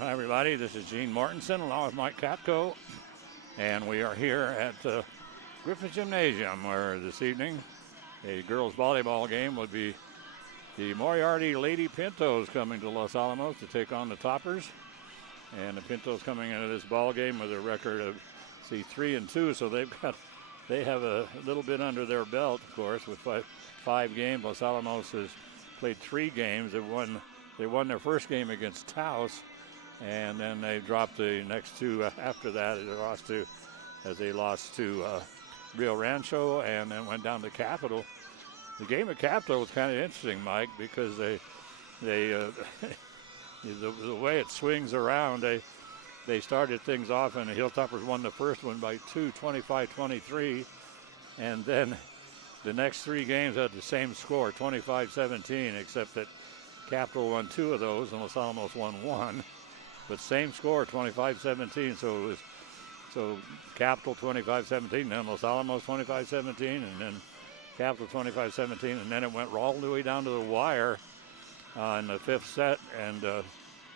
Hi, everybody. This is Gene Mortensen along with Mike Katko, and we are here at Griffith Gymnasium, where this evening a girls' volleyball game would be the Moriarty Lady Pintos coming to Los Alamos to take on the Toppers. And the Pintos coming into this ball game with a record of 3-2, so they have a little bit under their belt, of course, with five games. Los Alamos has played 3 games. They won their first game against Taos, and then they dropped the next 2 after that. They lost to Rio Rancho and then went down to Capital. The game at Capital was kind of interesting, Mike, because they the way it swings around, they started things off, and the Hilltoppers won the first one by 2, 25-23, and then the next 3 games had the same score, 25-17, except that Capital won 2 of those and Los Alamos won 1, but same score, 25-17. So Capital 25-17, then Los Alamos 25-17, and then Capital 25-17, and then it went all the way down to the wire in the 5th set, and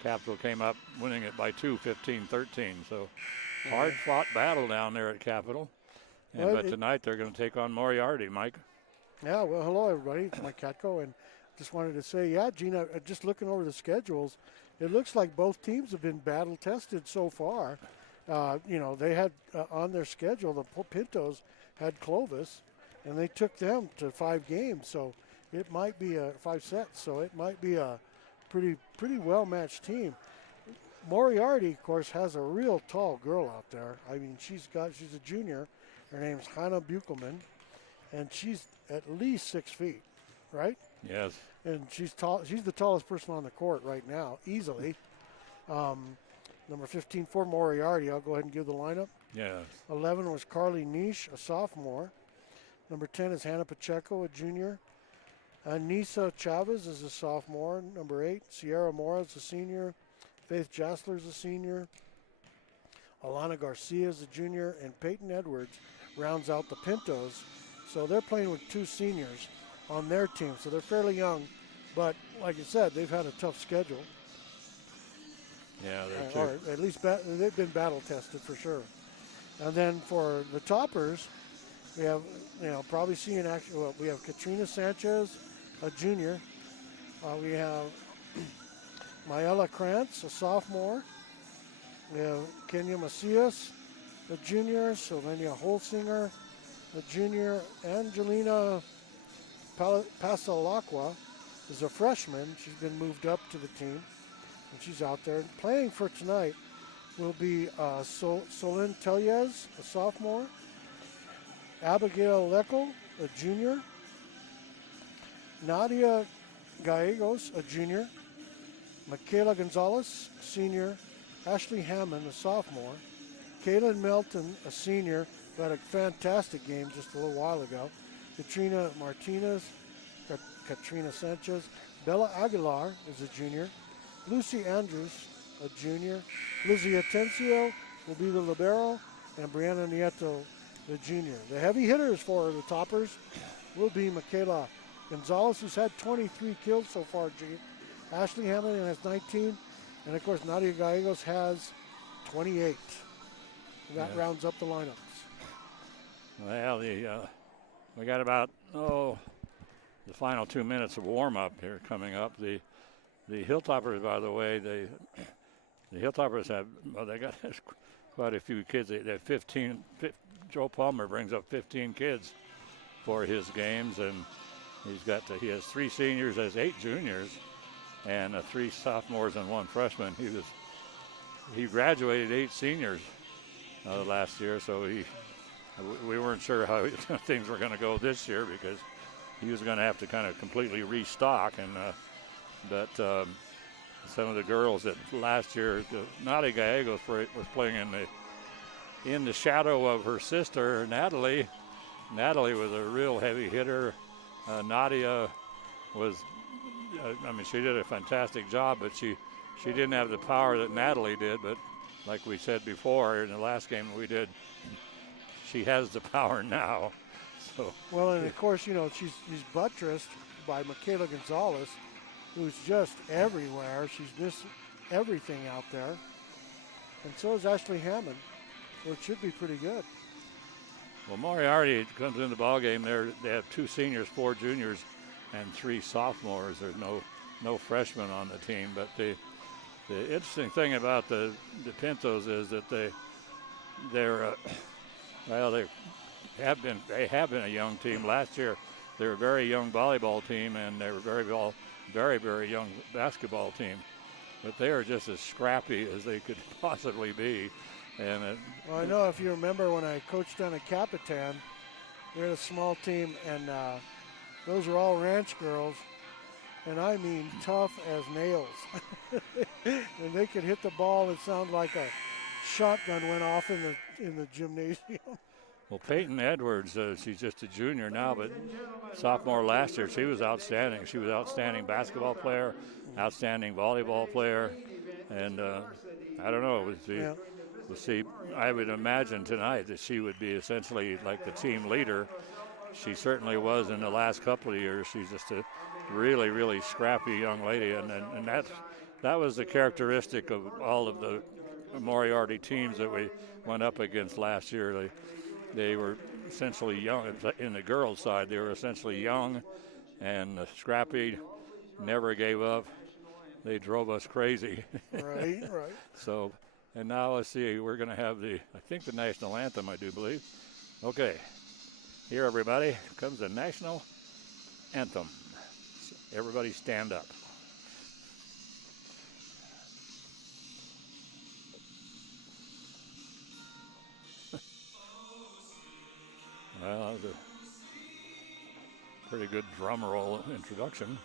Capital came up winning it by 2, 15-13. So hard-fought battle down there at Capital. But tonight they're going to take on Moriarty, Mike. Yeah, well, hello, everybody. It's Mike Katko, and just wanted to say, yeah, Gina, just looking over the schedules, it looks like both teams have been battle-tested so far. They had on their schedule, the Pintos had Clovis, and they took them to 5 games, so it might be 5 sets, so it might be a pretty well-matched team. Moriarty, of course, has a real tall girl out there. I mean, she's a junior. Her name's Hannah Buchelman, and she's at least 6 feet, right? Yes. And she's tall. She's the tallest person on the court right now, easily. Number 15 for Moriarty. I'll go ahead and give the lineup. Yes. 11 was Carly Niche, a sophomore. Number 10 is Hannah Pacheco, a junior. Anissa Chavez is a sophomore. Number 8, Sierra Mora is a senior. Faith Jassler is a senior. Alana Garcia is a junior. And Peyton Edwards rounds out the Pintos. So they're playing with 2 seniors on their team. So they're fairly young. But like I said, they've had a tough schedule. Yeah, or at least they've been battle tested for sure. And then for the Toppers, we have, probably seeing action. Well, we have Katrina Sanchez, a junior. We have Mayela Krantz, a sophomore. We have Kenya Macias, a junior. Sylvania Holsinger, a junior. Angelina Pasalacqua is a freshman. She's been moved up to the team, and she's out there. Playing for tonight will be Solin Tellez, a sophomore. Abigail Leckel, a junior. Nadia Gallegos, a junior. Michaela Gonzalez, senior. Ashley Hammond, a sophomore. Kaylin Melton, a senior, who had a fantastic game just a little while ago. Katrina Martinez, Katrina Sanchez. Bella Aguilar is a junior. Lucy Andrews, a junior. Lizzie Atencio will be the libero, and Brianna Nieto, the junior. The heavy hitters for the Toppers will be Michaela Gonzalez, who's had 23 kills so far, Ashley Hammond has 19, and of course Nadia Gallegos has 28. That rounds up the lineups. Well, we got about the final 2 minutes of warm-up here coming up. The Hilltoppers, by the way, the Hilltoppers they got quite a few kids. They have 15. Joe Palmer brings up 15 kids for his games, and he has 3 seniors, has 8 juniors, and 3 sophomores and 1 freshman. He graduated 8 seniors last year, so we weren't sure how things were going to go this year, because he was going to have to kind of completely restock, and but some of the girls that last year, Nadia Gallegos was playing in the shadow of her sister, Natalie. Natalie was a real heavy hitter. Nadia was, she did a fantastic job, but she didn't have the power that Natalie did. But like we said before, in the last game we did, she has the power now. So well, and of course, she's buttressed by Michaela Gonzalez, who's just everywhere. She's everything out there. And so is Ashley Hammond, so it should be pretty good. Well, Moriarty comes in the ball game. They have 2 seniors, 4 juniors, and 3 sophomores. There's no freshmen on the team. But the interesting thing about the Pintos is that they have been a young team. Last year, they were a very young volleyball team, and they were very, very young basketball team. But they are just as scrappy as they could possibly be. And well, I know if you remember when I coached down at Capitan, we had a small team, and those are all ranch girls, and I mean tough as nails. And they could hit the ball. It sounded like a shotgun went off in the gymnasium. Well, Peyton Edwards, she's just a junior now, but sophomore last year, she was outstanding. She was outstanding basketball player, outstanding volleyball player, and I don't know. We'll see. I would imagine tonight that she would be essentially like the team leader. She certainly was in the last couple of years. She's just a really, really scrappy young lady, and that was the characteristic of all of the Moriarty teams that we went up against last year. They were essentially young. In the girls' side, they were essentially young and scrappy, never gave up. They drove us crazy. Right. So, and now let's see, we're going to have the national anthem, I do believe. Okay, here everybody comes the national anthem. Everybody stand up. Well, that was a pretty good drum roll introduction.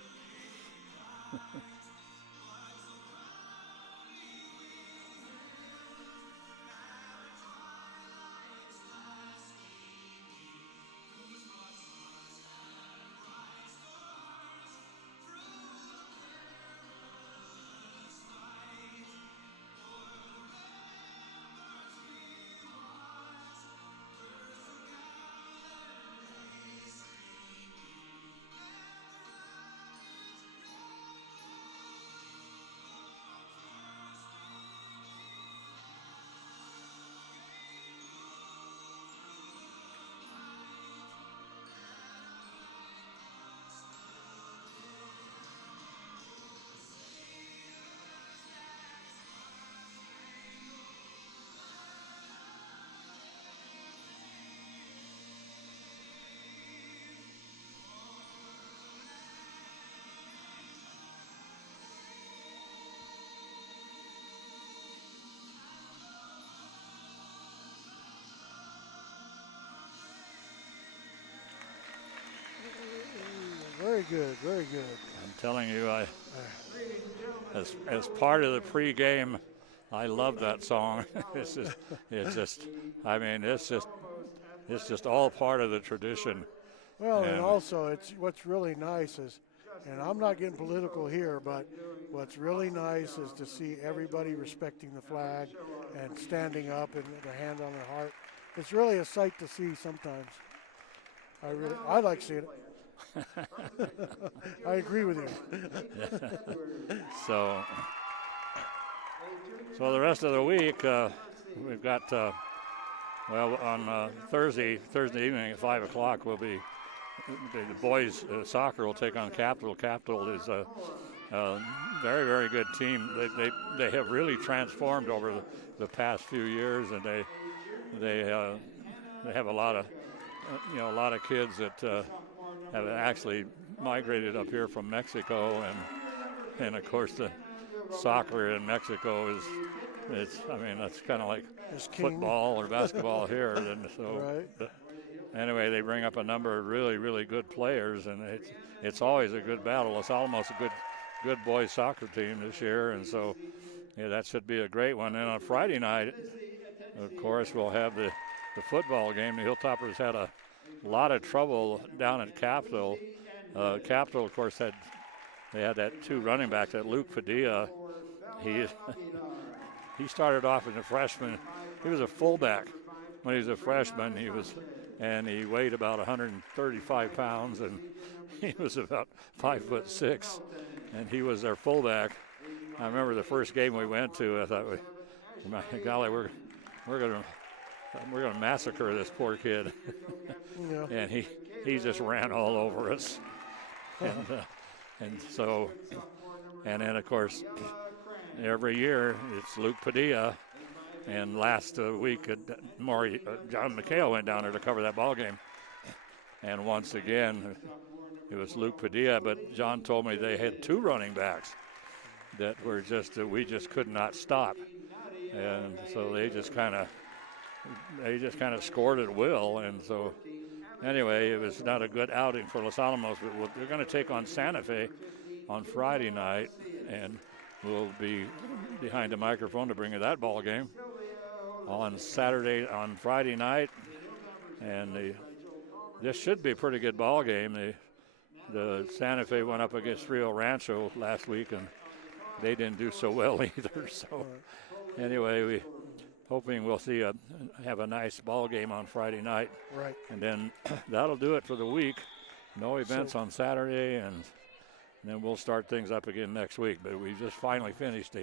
Very good, very good. I'm telling you, as part of the pregame, I love that song. it's just all part of the tradition. Well, and also it's what's really nice is, and I'm not getting political here, but what's really nice is to see everybody respecting the flag and standing up and the hand on their heart. It's really a sight to see sometimes. I like seeing it. I agree with you. So the rest of the week, we've got, on Thursday evening at 5 o'clock, will be the boys' soccer will take on Capital. Capital is a very, very good team. They have really transformed over the past few years, and they have a lot of kids that have actually migrated up here from Mexico, and of course the soccer in Mexico it's kind of like football or basketball here, and so right. Anyway, they bring up a number of really, really good players, and it's always a good battle. It's almost a good boys soccer team this year, and so that should be a great one. And on Friday night, of course, we'll have the football game. The Hilltoppers had a lot of trouble down at Capital. Capital, of course, had that 2 running backs, that Luke Padilla. He started off as a freshman. He was a fullback when he was a freshman. He weighed about 135 pounds, and he was about 5'6", and he was their fullback. I remember the first game we went to. I thought, my golly, we're gonna massacre this poor kid. Yeah. And he just ran all over us. And so, and then of course, every year it's Luke Padilla. And last week, John McHale went down there to cover that ball game. And once again, it was Luke Padilla, but John told me they had 2 running backs that were we just could not stop. And so they just kind of scored at will. And so anyway, it was not a good outing for Los Alamos, but they're going to take on Santa Fe on Friday night, and we'll be behind the microphone to bring you that ball game on Friday night. And this should be a pretty good ball game. The Santa Fe went up against Rio Rancho last week, and they didn't do so well either. So anyway, we hoping we'll have a nice ball game on Friday night. Right. And then that'll do it for the week. No events on Saturday, and then we'll start things up again next week. But we just finally finished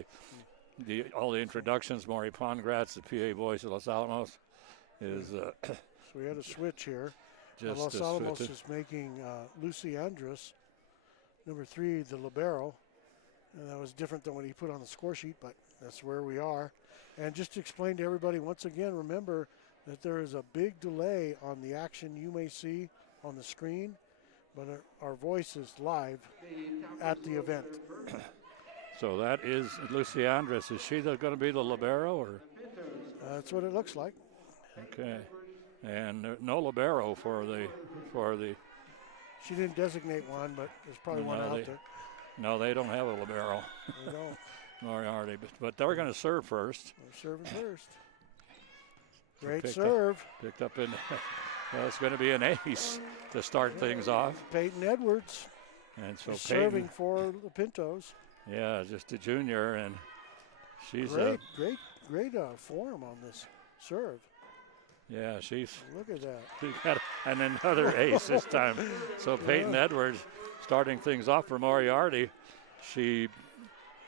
all the introductions. Maury Pongratz, the PA voice of Los Alamos, is. So we had a switch here. Just Los Alamos is making Lucy Andrus, number 3, the libero. And that was different than what he put on the score sheet, but that's where we are. And just to explain to everybody, once again, remember that there is a big delay on the action you may see on the screen, but our voice is live at the event. So that is Lucy Andrus. Is she going to be the libero? Or? That's what it looks like. Okay. And no libero for the. She didn't designate one, but there's probably one out there. No, they don't have a libero. They don't. Moriarty, but they're going to serve first. They're serving first. Great serve. Picked up in. Well, it's going to be an ace to start things off. Peyton Edwards. And so Peyton, serving for the Pintos. Yeah, just a junior, and she's great form on this serve. Yeah, she's. Look at that. She got and another ace this time. So Peyton Edwards starting things off for Moriarty. She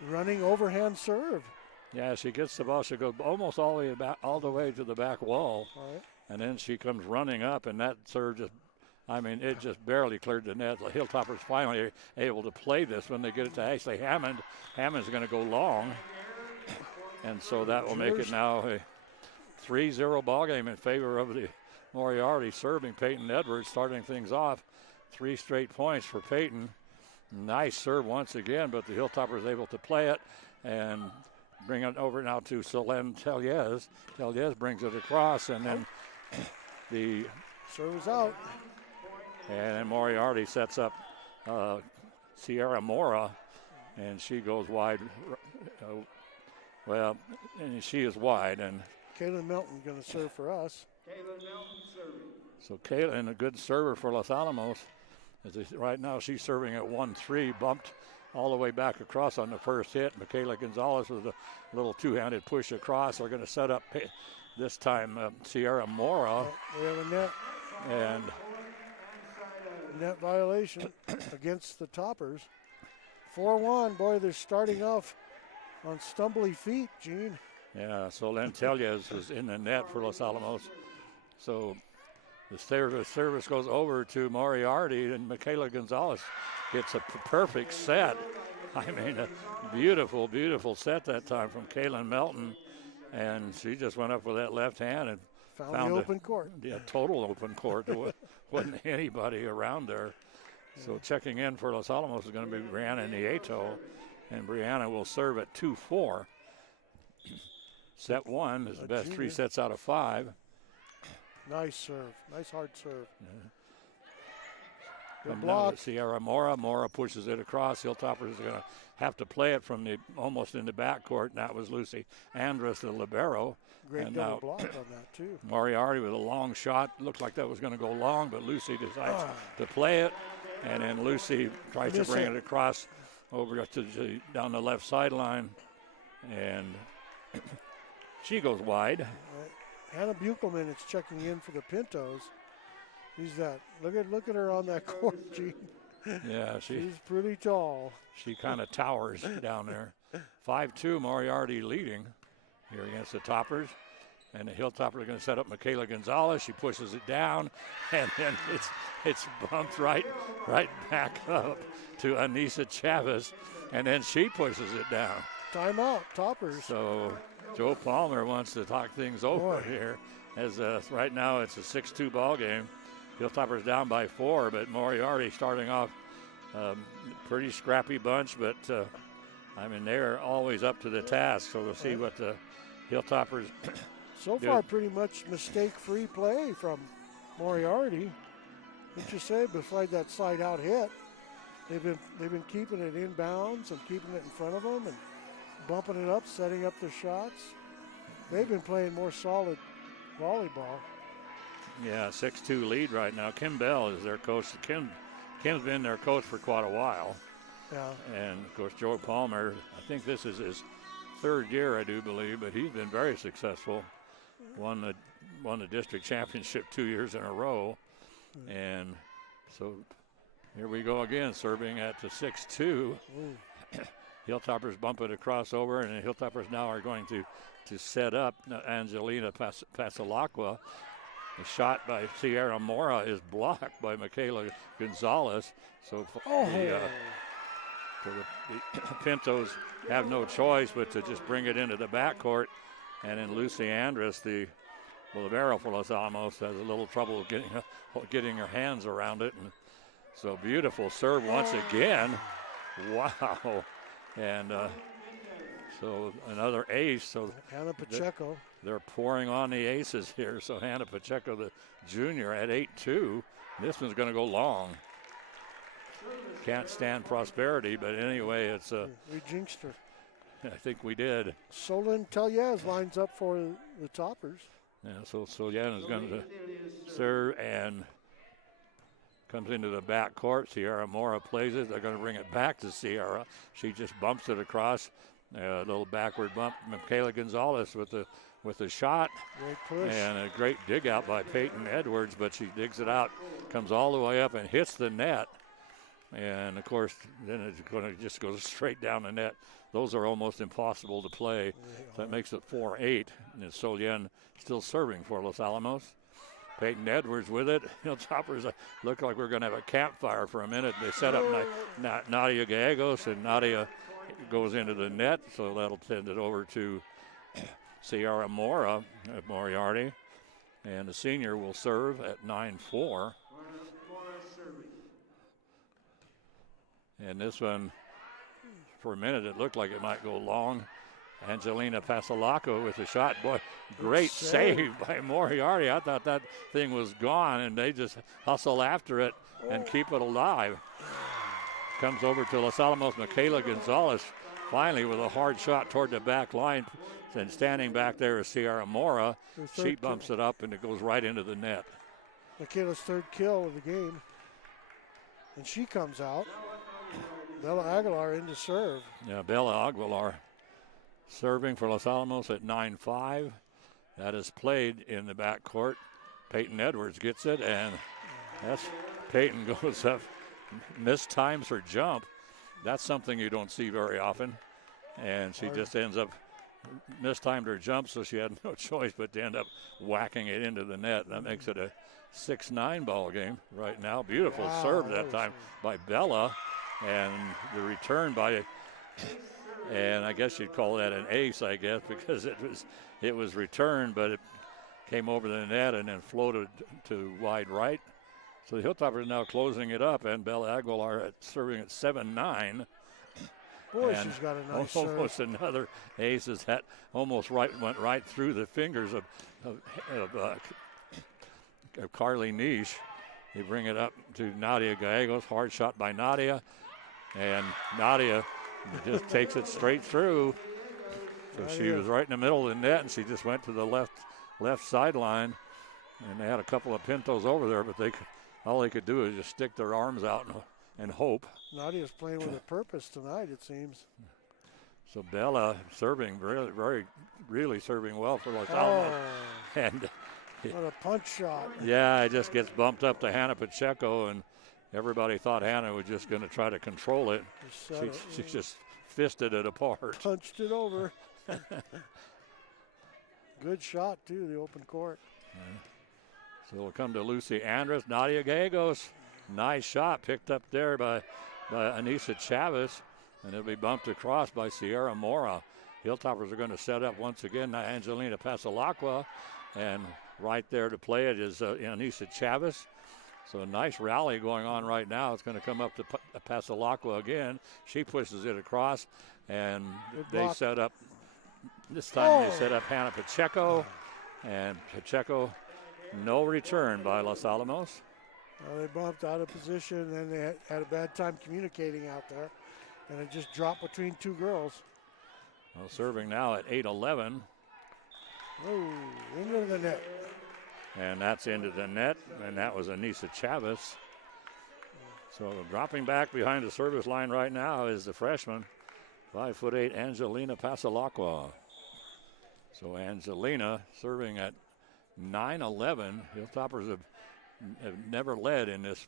running overhand serve. Yeah, she gets the ball. She goes almost all the way to the back wall. All right. And then she comes running up, and that serve it just barely cleared the net. The Hilltoppers finally able to play this when they get it to Ashley Hammond. Hammond's going to go long. And so that will make it now a 3-0 ball game in favor of the Moriarty, serving Peyton Edwards, starting things off. 3 straight points for Peyton. Nice serve once again, but the Hilltoppers able to play it and bring it over now to Solen Tellez. Tellez brings it across, and then the serve is out. And then Moriarty sets up Sierra Mora, and she goes wide. And she is wide. And Kaylin Melton going to serve for us. Kaylin Melton serving. So Kaylin, a good server for Los Alamos. Right now she's serving at 1-3, bumped all the way back across on the first hit. Michaela Gonzalez with a little two-handed push across. They're going to set up this time Sierra Mora. We have a net. And net violation against the Toppers. 4-1. Boy, they're starting off on stumbly feet, Gene. Yeah, so Len Tellez was in the net for Los Alamos. So the service goes over to Moriarty, and Michaela Gonzalez gets a perfect set. I mean, a beautiful, beautiful set that time from Kaylin Melton. And she just went up with that left hand and found the open court. Yeah, total open court. There wasn't anybody around there. So checking in for Los Alamos is going to be Brianna Nieto. And Brianna will serve at 2-4. Set 1 is the best junior. 3 sets out of 5. Nice serve. Nice hard serve. Yeah. Good block. Sierra Mora. Mora pushes it across. Hilltoppers are going to have to play it from almost in the backcourt. And that was Lucy Andrus, the libero. Great double block on that, too. Moriarty with a long shot. Looked like that was going to go long, but Lucy decides to play it. And then Lucy tries to bring it across over to down the left sideline. And she goes wide. Hannah Buchelman is checking in for the Pintos. Look at her on that court, Gene. Yeah, she's pretty tall. She kind of towers down there. 5-2, Moriarty leading here against the Toppers. And the Hilltoppers are going to set up Michaela Gonzalez. She pushes it down, and then it's bumped right back up to Anissa Chavez, and then she pushes it down. Timeout, Toppers. So Joe Palmer wants to talk things over here. As right now it's a 6-2 ball game. Hilltoppers down by 4, but Moriarty starting off pretty scrappy bunch, but I mean they're always up to the task. So we'll see what the Hilltoppers. So far, pretty much mistake-free play from Moriarty. Didn't you say beside that slide-out hit, they've been keeping it in bounds and keeping it in front of them and bumping it up, setting up their shots. They've been playing more solid volleyball. Yeah, 6-2 lead right now. Kim Bell is their coach. Kim's been their coach for quite a while. Yeah. And of course, Joe Palmer. I think this is his 3rd year, I do believe, but he's been very successful. Won the district championship 2 years in a row. And so here we go again, serving at the 6-2. Hilltoppers bump it across over, and the Hilltoppers now are going to set up Angelina Pasalacqua. The shot by Sierra Mora is blocked by Michaela Gonzalez. So the Pintos have no choice but to just bring it into the backcourt. And then Lucy Andrus, the libero for Los Alamos, has a little trouble getting her hands around it. And so beautiful serve once again. Wow. And so another ace. So Hannah Pacheco. They're pouring on the aces here. So Hannah Pacheco, the junior, at 8-2. This one's going to go long. Can't stand prosperity, but anyway, it's we jinxed her. I think we did. Solon Tellez lines up for the Toppers. Yeah, so Solian is going to serve and comes into the back court. Sierra Mora plays it. They're going to bring it back to Sierra. She just bumps it across. A little backward bump. Michaela Gonzalez with the shot. Great push. And a great dig out by Peyton Edwards, but she digs it out, comes all the way up and hits the net. And, of course, then it's going to just go straight down the net. Those are almost impossible to play. So that makes it 4-8. And it's Solian still serving for Los Alamos. Peyton Edwards with it. Hilltoppers look like we're going to have a campfire for a minute. They set up Nadia Gallegos, and Nadia goes into the net. So that'll send it over to Sierra Mora at Moriarty. And the senior will serve at 9-4. And this one, for a minute, it looked like it might go long. Angelina Pasalacqua with the shot. Boy, great save by Moriarty. I thought that thing was gone, and they just hustle after it and keep it alive. Comes over to Los Alamos. Michaela Gonzalez finally with a hard shot toward the back line. And standing back there is Sierra Mora. She bumps it up, and it goes right into the net. Michaela's 3rd kill of the game. And she comes out. Bella Aguilar in to serve. Yeah, Bella Aguilar serving for Los Alamos at 9-5. That is played in the backcourt. Peyton Edwards gets it, and Peyton goes up, mistimes her jump. That's something you don't see very often. And she just ends up mistimed her jump, so she had no choice but to end up whacking it into the net. That makes it a 6-9 ball game right now. Beautiful serve that time by Bella. And the return by, and I guess you'd call that an ace, I guess, because it was returned, but it came over the net and then floated to wide right. So the Hilltoppers now closing it up, and Bella Aguilar serving at 7-9. Boy, and she's got a nice almost serve. Another ace is that almost went right through the fingers of Carly Niche. They bring it up to Nadia Gallegos. Hard shot by Nadia. And Nadia just takes it straight through. So she was right in the middle of the net, and she just went to the left sideline. And they had a couple of Pintos over there, but all they could do is just stick their arms out and hope. Nadia's playing with a purpose tonight, it seems. So Bella serving really serving well for Los Alamos. And what a punch shot. Yeah, it just gets bumped up to Hannah Pacheco, and everybody thought Hannah was just going to try to control it. She just fisted it apart. Punched it over. Good shot, too, the open court. Yeah. So it'll come to Lucy Andrus. Nadia Gallegos, nice shot picked up there by Anissa Chavez, and it'll be bumped across by Sierra Mora. Hilltoppers are going to set up once again. Angelina Pasalacqua, and right there to play it is Anissa Chavez. So a nice rally going on right now. It's going to come up to Pasalacqua again. She pushes it across, and they set up. This time they set up Hannah Pacheco, and Pacheco, no return by Los Alamos. Well, they bumped out of position, and they had a bad time communicating out there, and it just dropped between two girls. Well, serving now at 8-11. Oh, into the net. And that's into the net, and that was Anissa Chavez. So dropping back behind the service line right now is the freshman, 5'8", Angelina Pasalacqua. So Angelina serving at 9-11. Hilltoppers have never led in this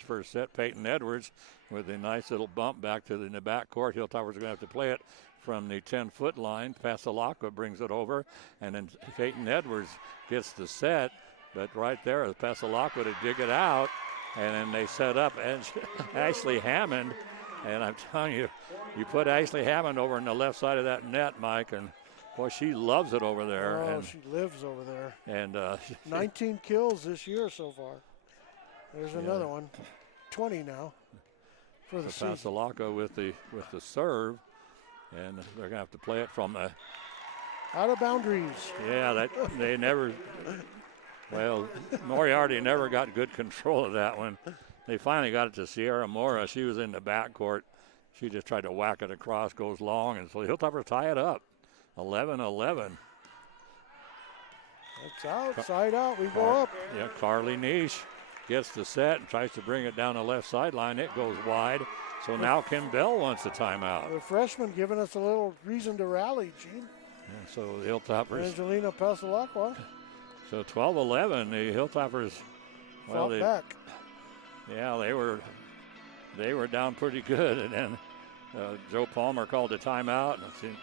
first set. Peyton Edwards with a nice little bump back to the backcourt. Hilltoppers are going to have to play it from the 10-foot line. Pasalacqua brings it over, and then Peyton Edwards gets the set, but right there is Pasalacqua to dig it out, and then they set up Ashley Hammond, and I'm telling you, you put Ashley Hammond over on the left side of that net, Mike, and boy, she loves it over there. Oh, and she lives over there. And 19 kills this year so far. There's another one. 20 now for the season. Pasalacqua with the serve, and they're gonna have to play it from the out of boundaries. Yeah, they never. Well, Moriarty never got good control of that one. They finally got it to Sierra Mora. She was in the backcourt. She just tried to whack it across, goes long, and so the Hilltoppers tie it up. 11-11. It's out, side out, we go up. Yeah, Carly Niche gets the set and tries to bring it down the left sideline. It goes wide. So now Kim Bell wants a timeout. The freshman giving us a little reason to rally, Gene. Yeah, so the Hilltoppers. Angelina Pasalacqua. So 12-11, the Hilltoppers. Well, fought back. Yeah, they were down pretty good, and then Joe Palmer called a timeout, and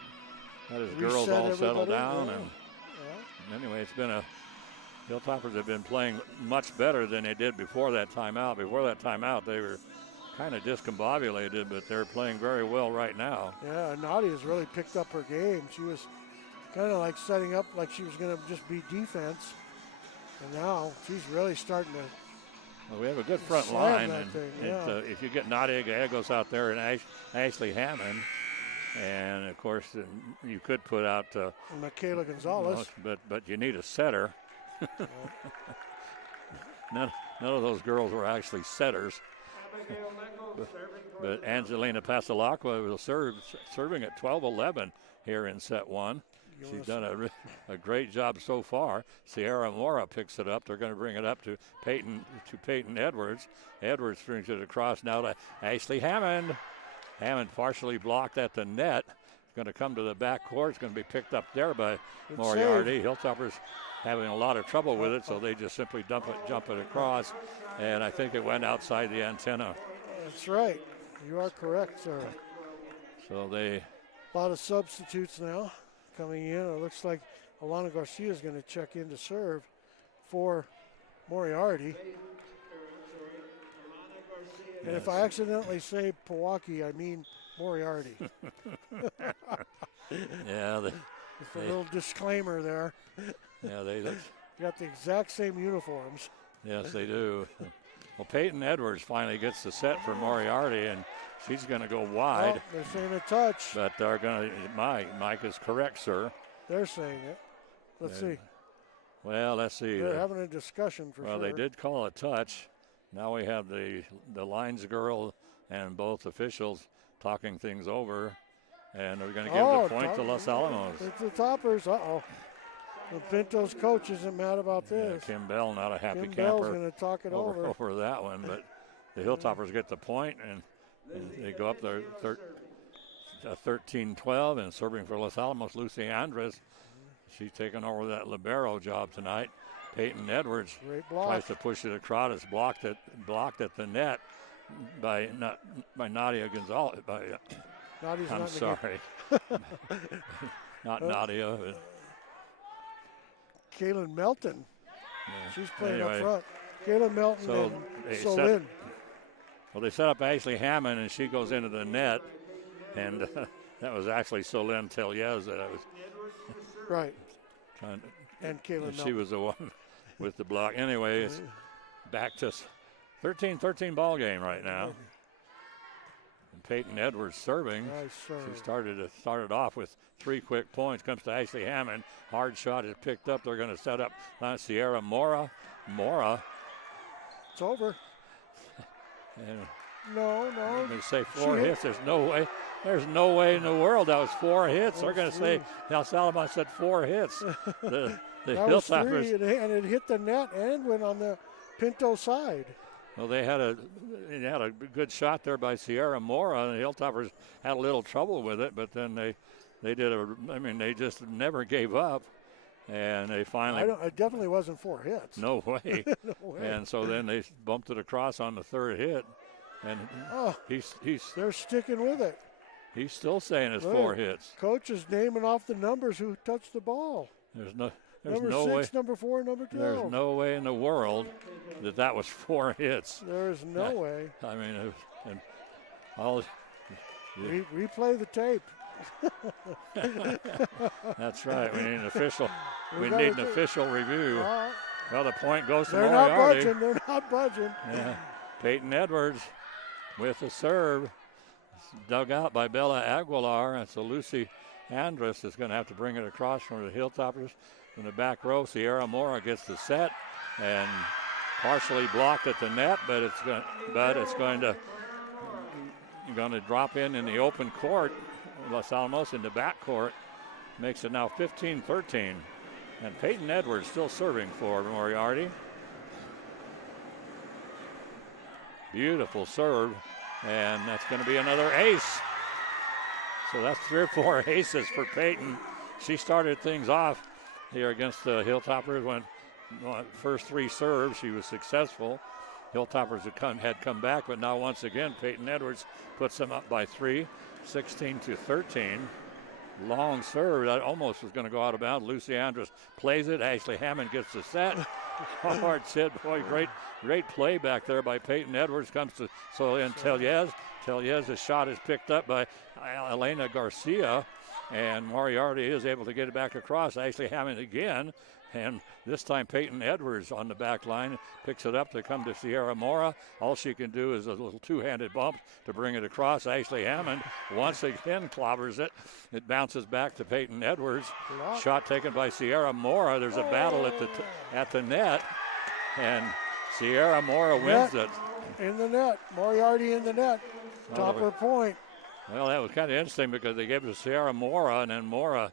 had his girls all settled down. And anyway, it's been Hilltoppers have been playing much better than they did before that timeout. Before that timeout, they were kind of discombobulated, but they're playing very well right now. Yeah, Nadia's really picked up her game. She was kind of like setting up like she was going to just be defense, and now she's really starting to. Well, we have a good front line, and if you get Nadia Gallegos out there and Ashley Hammond, and of course you could put out Michaela Gonzalez, but you need a setter. None of those girls were actually setters. But Angelina Pasalacqua was serving at 12-11 here in set one. She's done a great job so far. Sierra Mora picks it up. They're going to bring it up to Peyton Edwards. Edwards brings it across now to Ashley Hammond. Hammond partially blocked at the net. It's going to come to the back court. It's going to be picked up there by Moriarty. Hilltoppers having a lot of trouble with it, so they just simply jump it across. And I think it went outside the antenna. That's right. You are correct, sir. So a lot of substitutes now coming in. It looks like Alana Garcia is going to check in to serve for Moriarty. And if I accidentally say Pewaukee, I mean Moriarty. Yeah. Just a little disclaimer there. Yeah, they got the exact same uniforms. Yes, they do. Well, Peyton Edwards finally gets the set for Moriarty, and she's going to go wide. Oh, they're saying a touch. But they're going to, Mike is correct, sir. They're saying it. Let's see. Well, let's see. They're having a discussion for sure. Well, they did call a touch. Now we have the lines girl and both officials talking things over, and they're going to give the point to Los Alamos. It's the Toppers. Uh-oh. The Pintos coach isn't mad about this. Kim Bell, not a happy Kim camper. Bell's going to talk it over that one, but the Hilltoppers get the point, and they go up there 13-12, and serving for Los Alamos, Lucy Andrus. She's taking over that libero job tonight. Peyton Edwards Great block. tries to push it across. It's blocked at the net by Nadia Gonzalez. Nadia's I'm not sorry. Not Nadia. But Kaylin Melton. yeah. She's playing Anyway, up front. Kaylin Melton so and they Solin. they set up Ashley Hammond, and she goes into the net. And that was actually Solin Teliez that I was Right. trying to. And Kaylin She Melton. was the one with the block. Anyway, it's back to 13-13 ball game right now. And Peyton Edwards serving. Nice serve. She started off with 3 quick points. Comes to Ashley Hammond. Hard shot is picked up. They're going to set up Sierra Mora. It's over. And No. they say 4 hits. There's no way. There's no way in the world that was 4 hits. They're going to say El Salomon said 4 hits. The That was 3, Hilltoppers. and it hit the net and went on the Pinto side. Well, they had a good shot there by Sierra Mora, and the Hilltoppers had a little trouble with it, but then they just never gave up, and they finally. It definitely wasn't 4 hits. No way. No way. And so then they bumped it across on the 3rd hit, and They're sticking with it. he's still saying it's Good. 4 hits. Coach is naming off the numbers who touched the ball. There's no Number 6, way. number 4, number 12. There's no way in the world that was 4 hits. There's no way. I mean, and all. Replay the tape. That's right. We need an official. We We need an official review. Uh, Well, the point goes to they're not Moriarty. budging. They're not budging. Yeah. Peyton Edwards with the serve. It's dug out by Bella Aguilar. And so Lucy Andrus is going to have to bring it across from the Hilltoppers. From the back row, Sierra Mora gets the set and partially blocked at the net, but it's going to drop in the open court. Los Alamos in the back court makes it now 15-13. And Peyton Edwards still serving for Moriarty. Beautiful serve, and that's going to be another ace. So that's 3 or 4 aces for Peyton. She started things off here against the Hilltoppers when first 3 serves she was successful. Hilltoppers had come back, but now once again Peyton Edwards puts them up by 3, 16-13. Long serve that almost was going to go out of bounds. Lucy Andrus plays it. Ashley Hammond gets the set. Hard hit. Boy, great play back there by Peyton Edwards. Comes to Solin Teliez. Teliez's shot is picked up by Elena Garcia. And Moriarty is able to get it back across. Ashley Hammond again. And this time Peyton Edwards on the back line picks it up to come to Sierra Mora. All she can do is a little 2-handed bump to bring it across. Ashley Hammond once again clobbers it. It bounces back to Peyton Edwards. Shot taken by Sierra Mora. There's a battle at the net. And Sierra Mora wins it. In the net. Moriarty in the net. Topper point. Well, that was kind of interesting because they gave it to Sierra Mora, and then Mora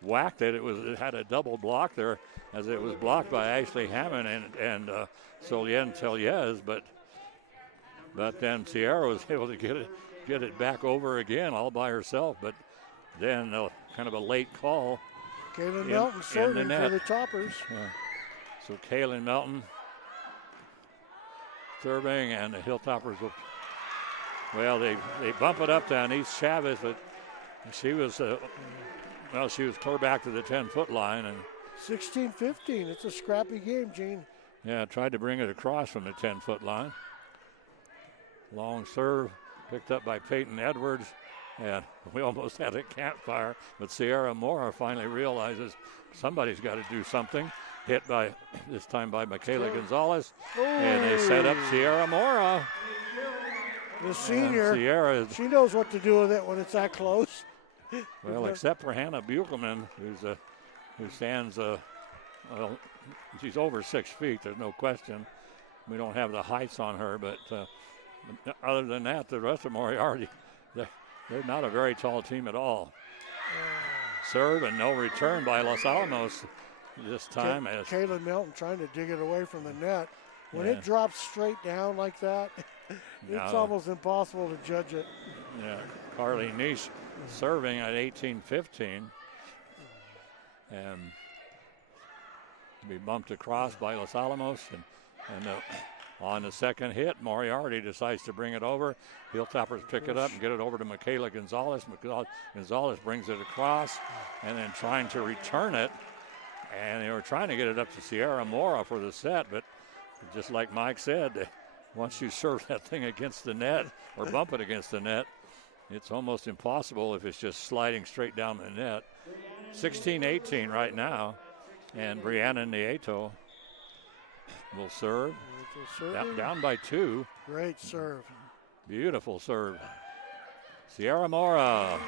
whacked it. It had a double block there as it was blocked by Ashley Hammond and Solien Teliez, but then Sierra was able to get it back over again all by herself. But then kind of a late call. Kaylin Melton serving for the Toppers. Yeah. So Kaylin Melton serving, and the Hilltoppers will. Well, they bump it up to Anise Chavez, but she was clear back to the 10-foot line. And 16-15, it's a scrappy game, Gene. Yeah, tried to bring it across from the 10-foot line. Long serve picked up by Peyton Edwards, and we almost had a campfire, but Sierra Mora finally realizes somebody's got to do something. Hit this time by Michaela Gonzalez, and they set up Sierra Mora. The senior, Sierra, she knows what to do with it when it's that close. Well, except for Hannah Buchelman, who stands, she's over 6 feet. There's no question. We don't have the heights on her, but other than that, the rest of Moriarty, they're not a very tall team at all. Serve and no return by Los Alamos this time. Kaylin Melton trying to dig it away from the net. When it drops straight down like that, it's almost impossible to judge it. Yeah, Carly Niche serving at 18-15. And to be bumped across by Los Alamos. And on the second hit, Moriarty decides to bring it over. Hilltoppers pick it up and get it over to Michaela Gonzalez. Gonzalez brings it across and then trying to return it. And they were trying to get it up to Sierra Mora for the set, but just like Mike said, once you serve that thing against the net or bump it against the net, it's almost impossible if it's just sliding straight down the net. 16-18 right now, and Brianna Nieto will serve. Down by 2. Great serve. Beautiful serve. Sierra Mora.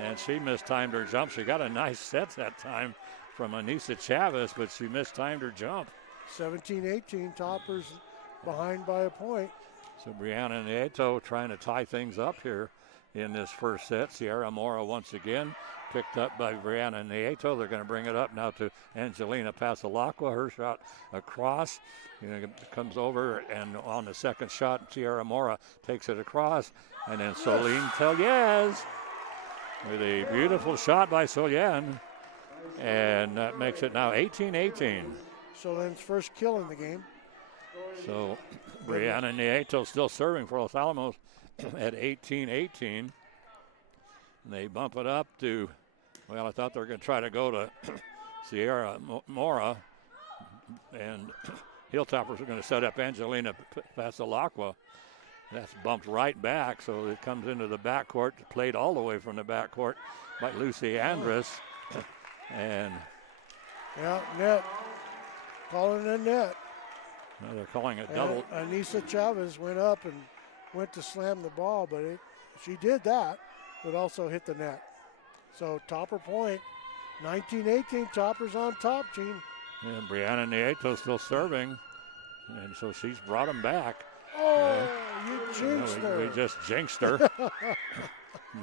And she mistimed her jump. She got a nice set that time from Anissa Chavez, but she mistimed her jump. 17-18, Toppers behind by a point. So Brianna Nieto trying to tie things up here in this first set. Sierra Mora once again picked up by Brianna Nieto. They're going to bring it up now to Angelina Pasalacqua. Her shot across. Comes over, and on the second shot, Sierra Mora takes it across. And then Soline Tellez with a beautiful shot by Solian. And that makes it now 18-18. Soline's first kill in the game. So Brianna Nieto still serving for Los Alamos at 18-18. And they bump it up to, well, I thought they were going to try to go to Sierra Mora. And Hilltoppers are going to set up Angelina Pasalacqua. That's bumped right back, so it comes into the backcourt, played all the way from the backcourt by Lucy Andrus. And yeah, net. Calling it net. No, they're calling it double. Anissa Chavez went up and went to slam the ball, but she did that, but also hit the net. So Topper point, 19-18, Toppers on top, Gene. And Brianna Nieto still serving, and so she's brought them back. Oh, you jinxed her. We just jinxed her.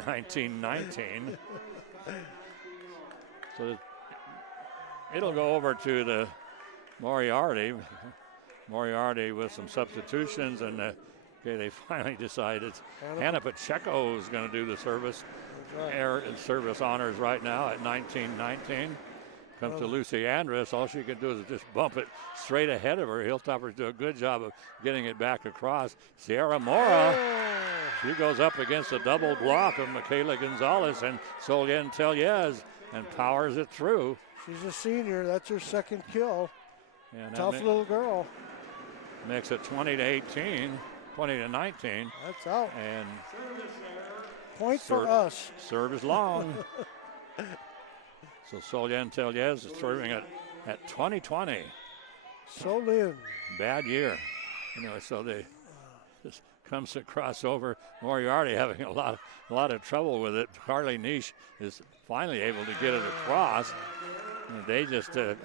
19-19. So it'll go over to the Moriarty. Moriarty with some substitutions, and they finally decided Hannah Pacheco is going to do the service. Service honors right now at 19-19. Comes to Lucy Andrus. All she can do is just bump it straight ahead of her. Hilltoppers do a good job of getting it back across. Sierra Mora, she goes up against a double block of Michaela Gonzalez and Solian Tellez and powers it through. She's a senior. That's her second kill. And tough little girl. Makes it 20-18, 20-19. That's out. And point for us. Serve is long. So Solian Tellez is serving at 20-20. Solian. Bad year. So they just comes to cross over. Moriarty having a lot of trouble with it. Carly Niche is finally able to get it across. And they just they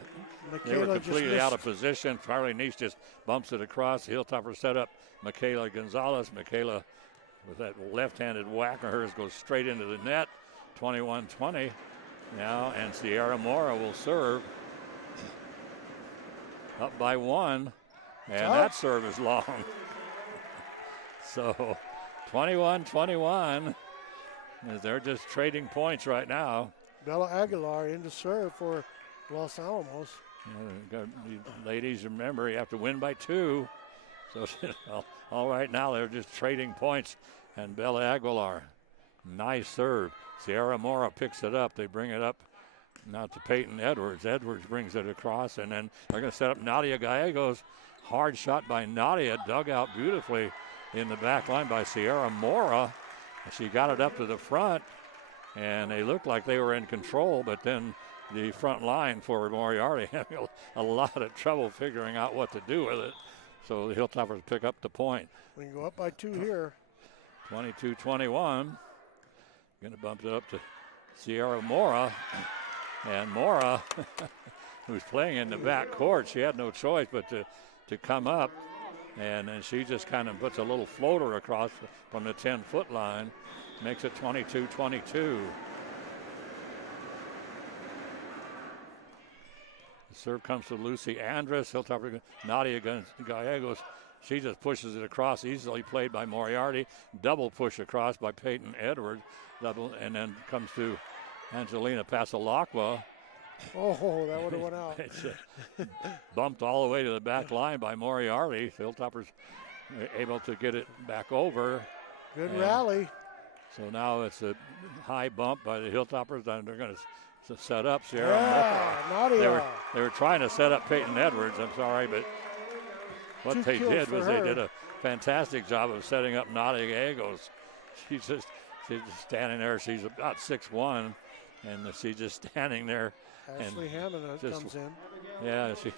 were completely out of position. Carly Niche just bumps it across. The Hilltopper set up Michaela Gonzalez. Michaela with that left-handed whack of hers goes straight into the net. 21-20 now, and Sierra Mora will serve up by 1, and that serve is long. So 21-21 as they're just trading points right now. Bella Aguilar in to serve for Los Alamos. Ladies, remember you have to win by 2. So all right now they're just trading points, and Bella Aguilar, nice serve. Sierra Mora picks it up. They bring it up now to Peyton Edwards. Edwards brings it across, and then they're going to set up Nadia Gallegos. Hard shot by Nadia, dug out beautifully in the back line by Sierra Mora. She got it up to the front, and they looked like they were in control, but then the front line for Moriarty having a lot of trouble figuring out what to do with it. So the Hilltoppers pick up the point. We can go up by 2 here. 22-21. Going to bump it up to Sierra Mora. And Mora, who's playing in the back court, she had no choice but to come up. And then she just kind of puts a little floater across from the 10-foot line. Makes it 22-22. The serve comes to Lucy Andrus. Hilltopper, Nadia Gallegos. She just pushes it across, easily played by Moriarty. Double push across by Peyton Edwards. And then comes to Angelina Pasalacqua. Oh, that would have went out. It's bumped all the way to the back line by Moriarty. Hilltoppers able to get it back over. Good rally. So now it's a high bump by the Hilltoppers, and they're going to set up Sierra. Yeah, Nadia. They were trying to set up Peyton Edwards. I'm sorry, but what they did was they did a fantastic job of setting up Nadia Gallegos. She's just standing there. She's about 6'1", and she's just standing there. Ashley Hammond comes in. Yeah, she's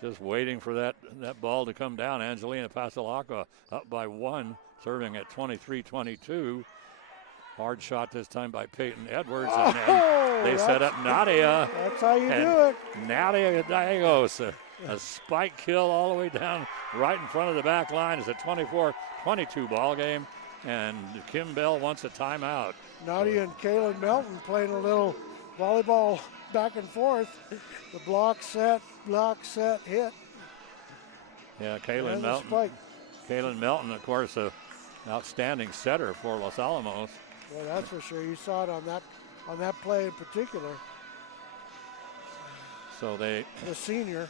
just waiting for that ball to come down. Angelina Pasalacqua up by 1, serving at 23-22. Hard shot this time by Peyton Edwards, and then they set up Nadia. That's how you do it. Nadia Gallegos, a spike kill all the way down right in front of the back line. It's a 24-22 ball game, and Kim Bell wants a timeout. Nadia and Kaylin Melton playing a little volleyball back and forth. The block set, hit. Yeah, Kaylin Melton. Kaylin Melton, of course, an outstanding setter for Los Alamos. Well, that's for sure. You saw it on that play in particular. So the senior.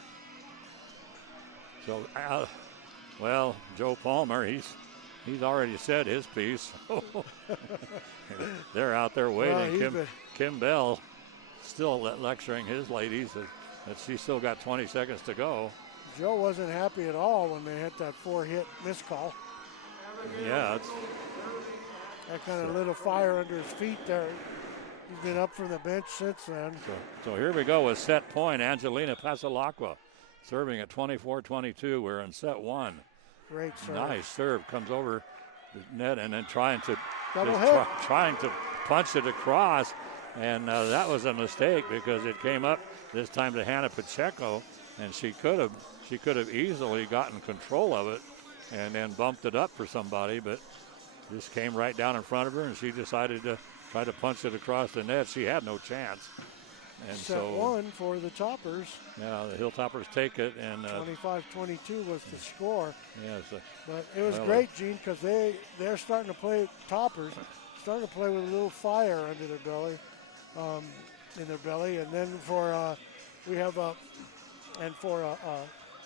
So, well, Joe Palmer, he's already said his piece. They're out there waiting. Well, Kim Bell still lecturing his ladies that she's still got 20 seconds to go. Joe wasn't happy at all when they hit that 4-hit miss call. Yeah, that kind of lit a fire under his feet there. He's been up from the bench since then. So here we go with set point. Angelina Pasalacqua serving at 24-22. We're in set 1. Great serve. Nice serve. Comes over the net and then trying to punch it across. And that was a mistake because it came up this time to Hannah Pacheco, and she could have easily gotten control of it and then bumped it up for somebody, but just came right down in front of her, and she decided to try to punch it across the net. She had no chance. And set 1 for the Toppers. Yeah, the Hilltoppers take it, and 25-22 was the score. Yes, but it was great, Gene, because they're starting to play Toppers, starting to play with a little fire under their belly, and then for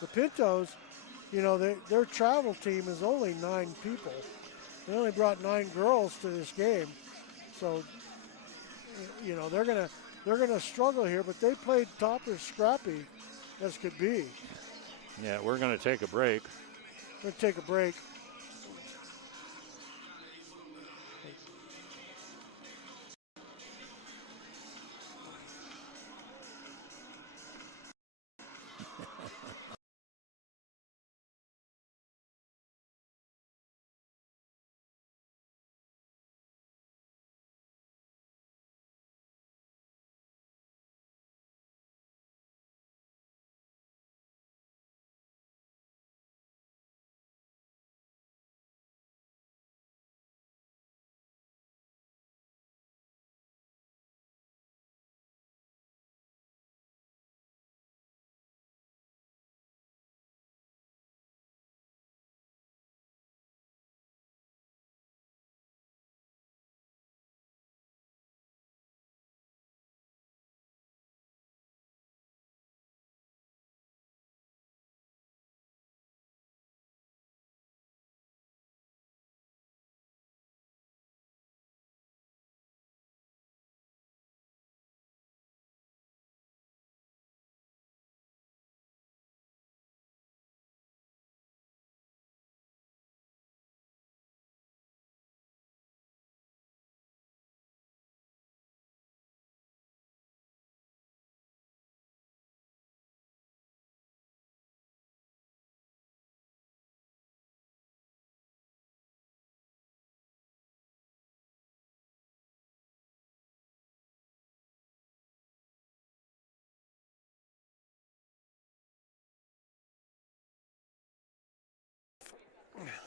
the Pintos, their travel team is only 9 people. They only brought 9 girls to this game, so they're gonna struggle here. But they played Toppers scrappy as could be. Yeah, we're gonna take a break.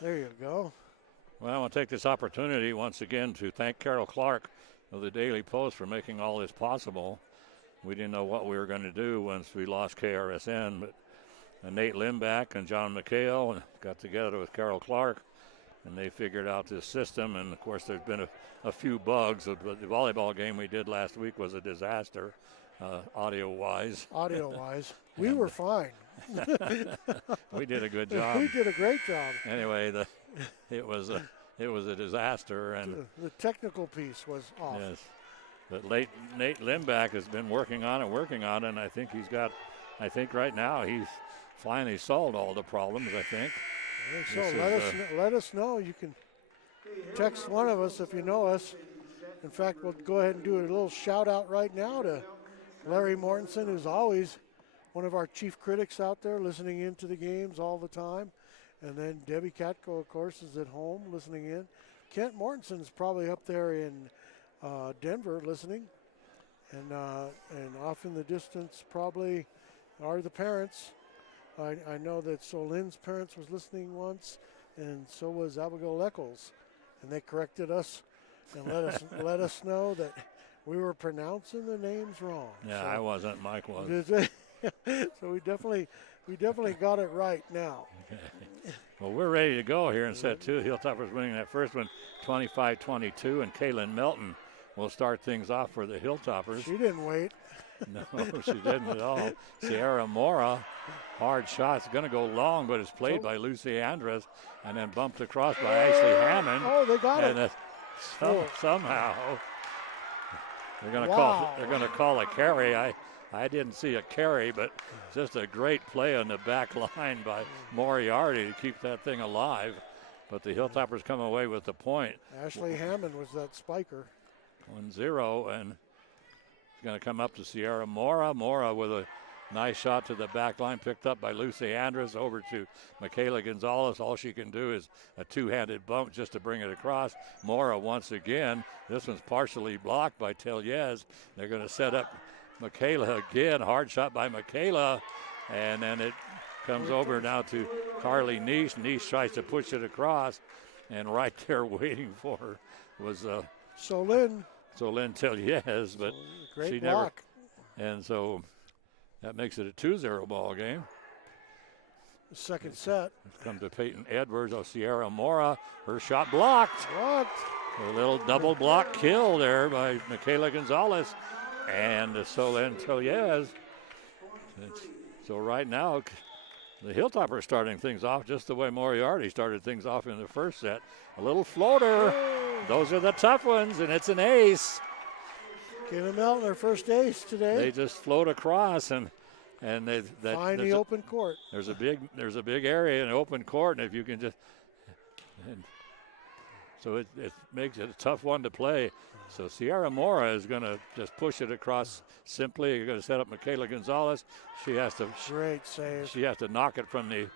There you go. Well, I want to take this opportunity once again to thank Carol Clark of the Daily Post for making all this possible. We didn't know what we were going to do once we lost KRSN, but Nate Limback and John McHale got together with Carol Clark, and they figured out this system. And, of course, there's been a few bugs, but the volleyball game we did last week was a disaster. audio-wise. Audio-wise, we were fine. We did a good job. We did a great job. Anyway, it was a disaster, and the technical piece was off. yes, but Nate Limback has been working on it, and I think right now he's finally solved all the problems. I think. So let us know. You can text one of us if you know us. In fact, we'll go ahead and do a little shout out right now to Larry Mortensen, who's always one of our chief critics out there listening into the games all the time. And then Debbie Katko, of course, is at home listening in. Kent Mortensen's probably up there in Denver listening. And off in the distance probably are the parents. I know that Solin's parents was listening once, and so was Abigail Eccles, and they corrected us and let us know that we were pronouncing the names wrong. Yeah, so, I wasn't. Mike was. So we definitely got it right now. Okay. Well, we're ready to go here in set two. Hilltoppers winning that first one, 25-22, and Kaylin Melton will start things off for the Hilltoppers. She didn't wait. No, she didn't at all. Sierra Mora, hard shot's going to go long, but it's played by Lucy Andres and then bumped across by Ashley Hammond. Oh, they got and it. Somehow they're going to call a carry. I didn't see a carry, but just a great play on the back line by Moriarty to keep that thing alive. But the Hilltoppers come away with the point. Ashley Hammond was that spiker. 1-0, and it's going to come up to Sierra Mora. Mora with a nice shot to the back line, picked up by Lucy Andres over to Michaela Gonzalez. All she can do is a two-handed bump just to bring it across. Mora once again. This one's partially blocked by Telyez. They're going to set up Michaela again. Hard shot by Michaela, and then it comes over now to Carly Nice. Nice tries to push it across, and right there waiting for her was Solin Telyez, but great she block. never. And so that makes it a 2-0 ball game. The second set. Come to Peyton Edwards. Sierra Mora. Her shot blocked. A little double block kill there by Michaela Gonzalez and Solin Telyez. So right now, the Hilltoppers starting things off just the way Moriarty started things off in the first set. A little floater. Those are the tough ones, and it's an ace. Kayla Melton, her first ace today. They just float across and they find the open court. There's a big area in the open court, and if you can just, so it makes it a tough one to play. So Sierra Mora is going to just push it across simply. You're going to set up Michaela Gonzalez. She has to great save. She has to knock it from the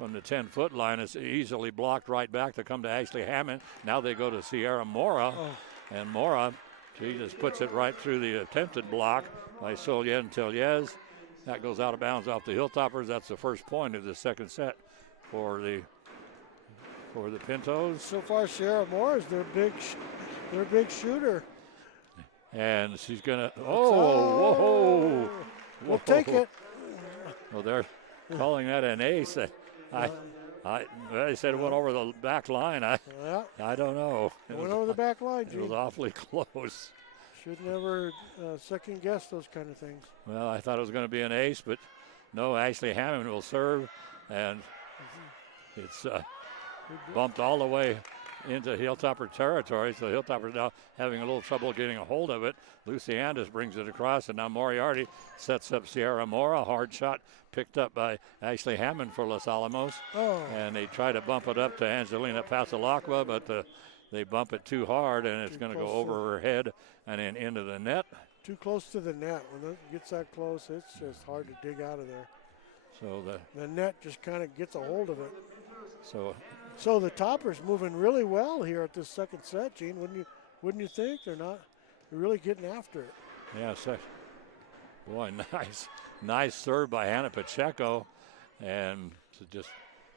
10-foot line. It's easily blocked right back to come to Ashley Hammond. Now they go to Sierra Mora, and Mora, she just puts it right through the attempted block by Solien Telyez. That goes out of bounds off the Hilltoppers. That's the first point of the second set for the Pintos. So far, Sierra Mora is their big shooter. And she's gonna. Whoa! We'll take it. Well, they're calling that an ace. They said it went over the back line. I don't know. It went over the back line, Gene. It was awfully close. Should never second guess those kind of things. Well, I thought it was going to be an ace, but no. Ashley Hammond will serve, and it's bumped all the way into Hilltopper territory. So Hilltoppers now having a little trouble getting a hold of it. Lucy Andres brings it across, and now Moriarty sets up Sierra Mora. Hard shot picked up by Ashley Hammond for Los Alamos. And they try to bump it up to Angelina Pasalacqua, but they bump it too hard, and it's going to go over her head and then into the net. Too close to the net. When it gets that close, it's just hard to dig out of there. So the net just kind of gets a hold of it. So the Toppers moving really well here at this second set, Gene. Wouldn't you think? They're really getting after it. Yeah, boy, nice serve by Hannah Pacheco, and just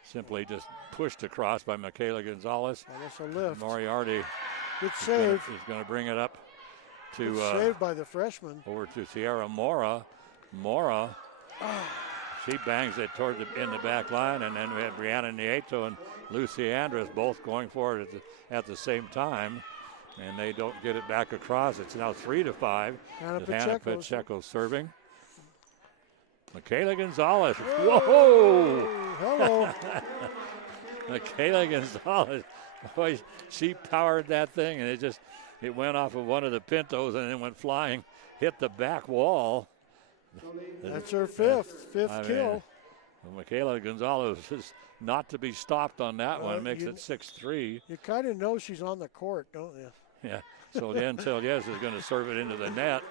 simply pushed across by Michaela Gonzalez. Almost a lift. Moriarty. Good save. Is going to bring it up to saved by the freshman. Over to Sierra Mora. She bangs it in the back line, and then we had Brianna Nieto and Lucy Andres both going for it at the same time. and they don't get it back across. It's now 3-5. Hannah Pacheco serving. Michaela Gonzalez. Whoa! Hello. Michaela Gonzalez. Boy, she powered that thing, and it went off of one of the Pintos and then went flying, hit the back wall. That's her fifth kill. Michaela Gonzalez is not to be stopped on that one. Makes it 6-3. You kind of know she's on the court, don't you? Yeah. So then Telyez is going to serve it into the net,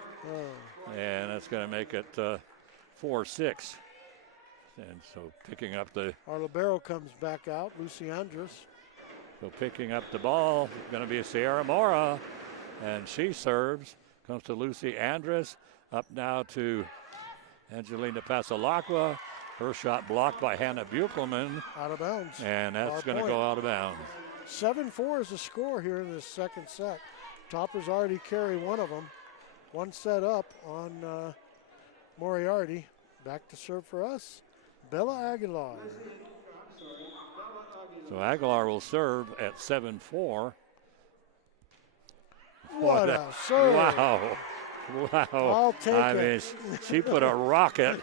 and that's going to make it 4-6. And so picking up our libero comes back out, Lucy Andres. So picking up the ball is going to be Sierra Mora, and she serves. Comes to Lucy Andres. Up now to Angelina Pasalacqua. Her shot blocked by Hannah Buchelman. Out of bounds. And that's going to go out of bounds. 7-4 is the score here in this second set. Toppers already carry one of them. One set up on Moriarty. Back to serve for us, Bella Aguilar. So Aguilar will serve at 7-4. What a serve. Wow. I'll take it. I mean, she put a rocket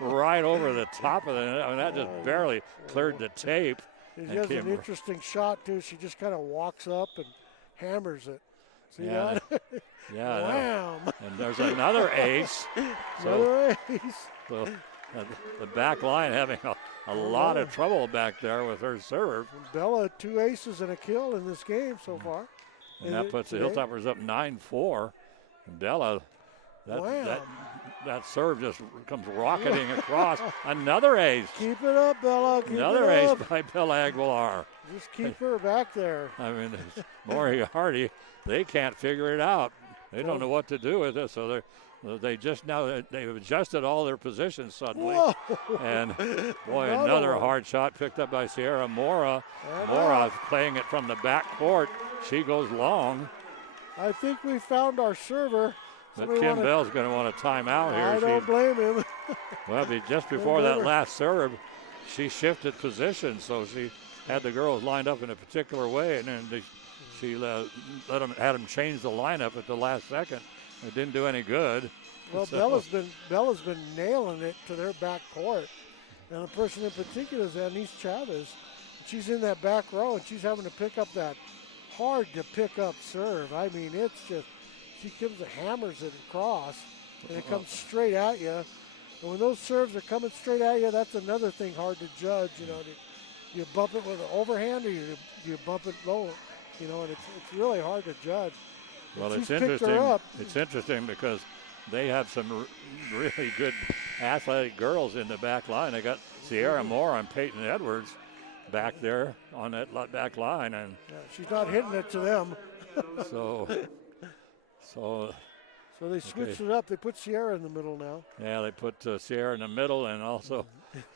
right over the top of it. I mean, that just barely cleared the tape. She has an interesting shot, too. She just kind of walks up and hammers it. See that? Yeah. Wham. And there's another ace. Another ace. So the back line having a lot of trouble back there with her serve. Bella, 2 aces and a kill in this game so far. And that puts the Hilltoppers up 9-4. Bella, that serve just comes rocketing across. Another ace. Keep it up, Bella. Another ace by Bella Aguilar. Just keep her back there. I mean, Moriarty, they can't figure it out. They don't know what to do with it, so they've adjusted all their positions suddenly. Whoa. And boy, another hard shot picked up by Sierra Mora. Mora playing it from the back court. She goes long. I think we found our server. But Kim Bell's going to want a timeout here. I don't blame him. Well, just before that last serve, she shifted position, so she had the girls lined up in a particular way, and then she had them change the lineup at the last second. It didn't do any good. Well, Bella's been nailing it to their back court, and the person in particular is Anise Chavez. She's in that back row, and she's having to pick up that hard to pick up serve. I mean, it's just, she comes and hammers it across, and it comes straight at you. And when those serves are coming straight at you, that's another thing hard to judge. You know, do you bump it with an overhand, or do you bump it low? You know, and it's really hard to judge. Well, it's interesting. It's interesting because they have some really good athletic girls in the back line. They got Sierra Moore and Peyton Edwards back there on that back line, and she's not hitting it to them. So they switched it up. They put Sierra in the middle now. Yeah, they put Sierra in the middle, and also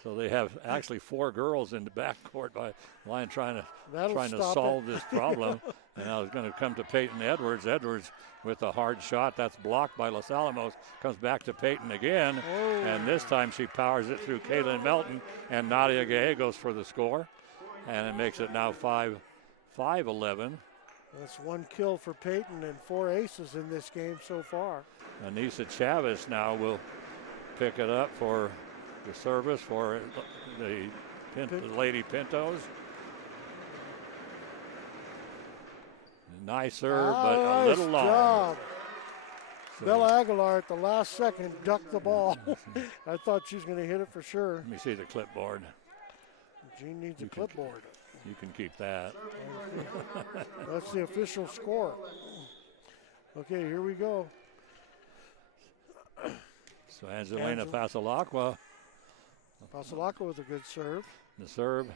so they have actually 4 girls in the backcourt by line trying to solve this problem. And I was going to come to Peyton Edwards. Edwards with a hard shot. That's blocked by Los Alamos. Comes back to Peyton again. And this time she powers it through Kaylin Melton and Nadia Gallegos for the score. And it makes it now 5-11. That's 1 kill for Peyton and 4 aces in this game so far. Anissa Chavez now will pick it up for the service for the Lady Pintos. Nice serve, but a little long. Job. So Bella Aguilar at the last second ducked the ball. I thought she was going to hit it for sure. Let me see the clipboard. Jean needs a clipboard. You can keep that. That's the official score. Okay, here we go. So Angelina Pasalacqua. Pasalacqua with a good serve. The serve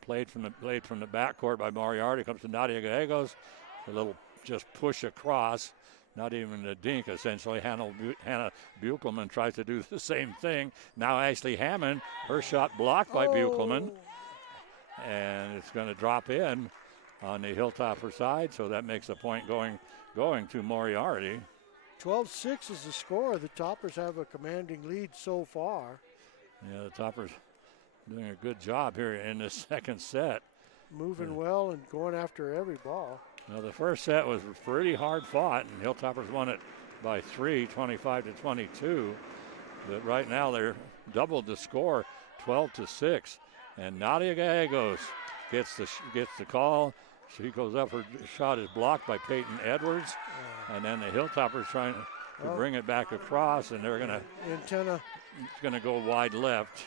played from the backcourt by Moriarty. Comes to Nadia Gallegos. A little just push across. Not even a dink, essentially. Hannah Buchelman tries to do the same thing. Now Ashley Hammond, her shot blocked by Buchelman. And it's going to drop in on the Hilltopper side, so that makes a point going to Moriarty. 12-6 is the score. The Toppers have a commanding lead so far. Yeah, the Toppers doing a good job here in the second set. Moving well and going after every ball. Well, the first set was pretty hard fought, and Hilltoppers won it by 3, 25-22. But right now they're doubled the score, 12-6. And Nadia Gallegos gets the call. She goes up. Her shot is blocked by Peyton Edwards, and then the Hilltoppers trying to bring it back across, and they're gonna antenna. It's gonna go wide left.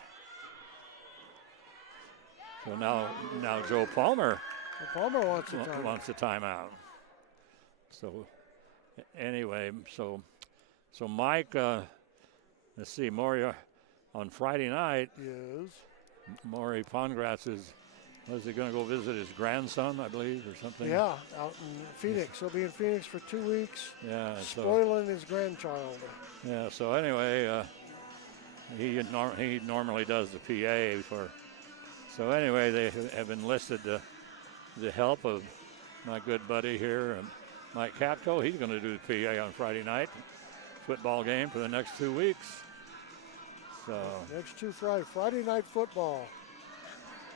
So now Joe Palmer. Palmer wants a timeout. So anyway, so Mike, let's see, Maury on Friday night. Yes. Maury Pongratz was he going to go visit his grandson, I believe, or something? Yeah, out in Phoenix. He'll be in Phoenix for 2 weeks. Yeah. Spoiling his grandchild. Yeah. So anyway, he normally does the PA for. So anyway, they have enlisted the help of my good buddy here, Mike Katko. He's going to do the PA on Friday night football game for the next 2 weeks. So next Friday night football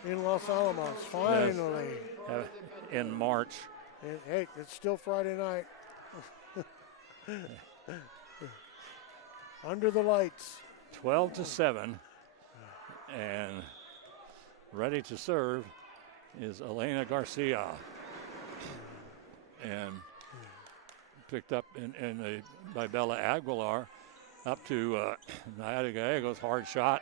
in Los Alamos, finally. Yes, in March. And, hey, it's still Friday night. Under the lights. 12-7, and ready to serve is Elena Garcia, and picked up by Bella Aguilar. Up to Nadia Gallegos, hard shot,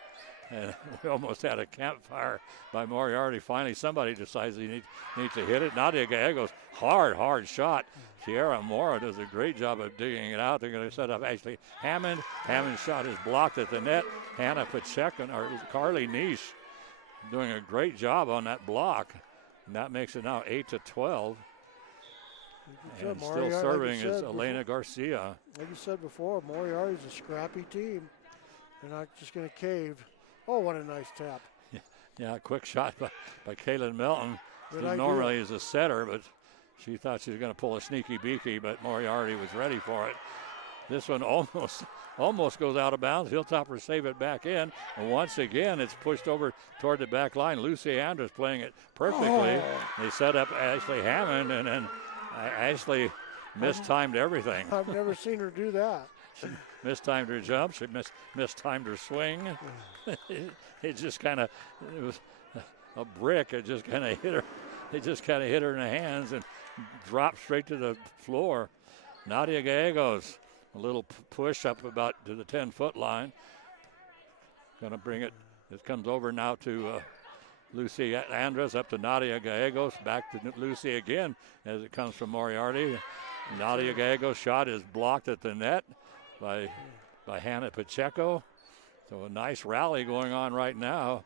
and we almost had a campfire by Moriarty. Finally, somebody decides he needs to hit it. Nadia Gallegos, hard shot. Sierra Mora does a great job of digging it out. They're going to set up Ashley Hammond. Hammond's shot is blocked at the net. Hannah Pacheco, or Carly Niche, doing a great job on that block. And that makes it now 8-12. And still serving is Elena Garcia. Like you said before, Moriarty's a scrappy team. They're not just going to cave. Oh, what a nice tap. Yeah, quick shot by Kaylin Melton. She Good normally idea. is a setter, but she thought she was going to pull a sneaky beaky, but Moriarty was ready for it. This one almost goes out of bounds. Hilltoppers save it back in. And once again, it's pushed over toward the back line. Lucy Andrews playing it perfectly. Oh. They set up Ashley Hammond, and then Ashley mistimed everything. I've never seen her do that. She mistimed her jump. She mistimed her swing. It just kind of, it was a brick. It just kind of hit her. It just kind of hit her in the hands and dropped straight to the floor. Nadia Gallegos, a little push up about to the 10-foot line. Going to bring it. It comes over now to Lucy Andres, up to Nadia Gallegos, back to Lucy again as it comes from Moriarty. Nadia Gallegos' shot is blocked at the net by Hannah Pacheco. So a nice rally going on right now.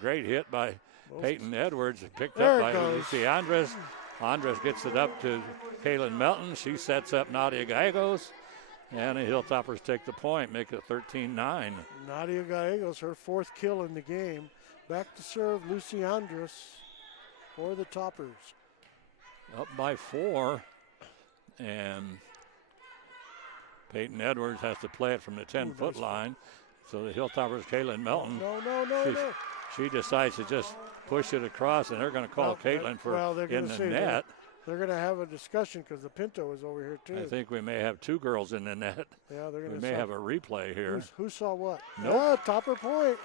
Great hit by Peyton Edwards, picked up by Lucy Andres. Andres gets it up to Kaylin Melton. She sets up Nadia Gallegos, and the Hilltoppers take the point, make it 13-9. Nadia Gallegos, her 4th kill in the game. Back to serve Lucy Andres for the Toppers. Up by 4, and Peyton Edwards has to play it from the 10-foot line. So the Hilltoppers, Kaylin Melton. No. She decides to just push it across, and they're going to call Caitlin for in the net. They're going to have a discussion because the Pinto is over here too. I think we may have 2 girls in the net. Yeah, they're going to. We may have a replay here. Who saw what? Nope. Topper point.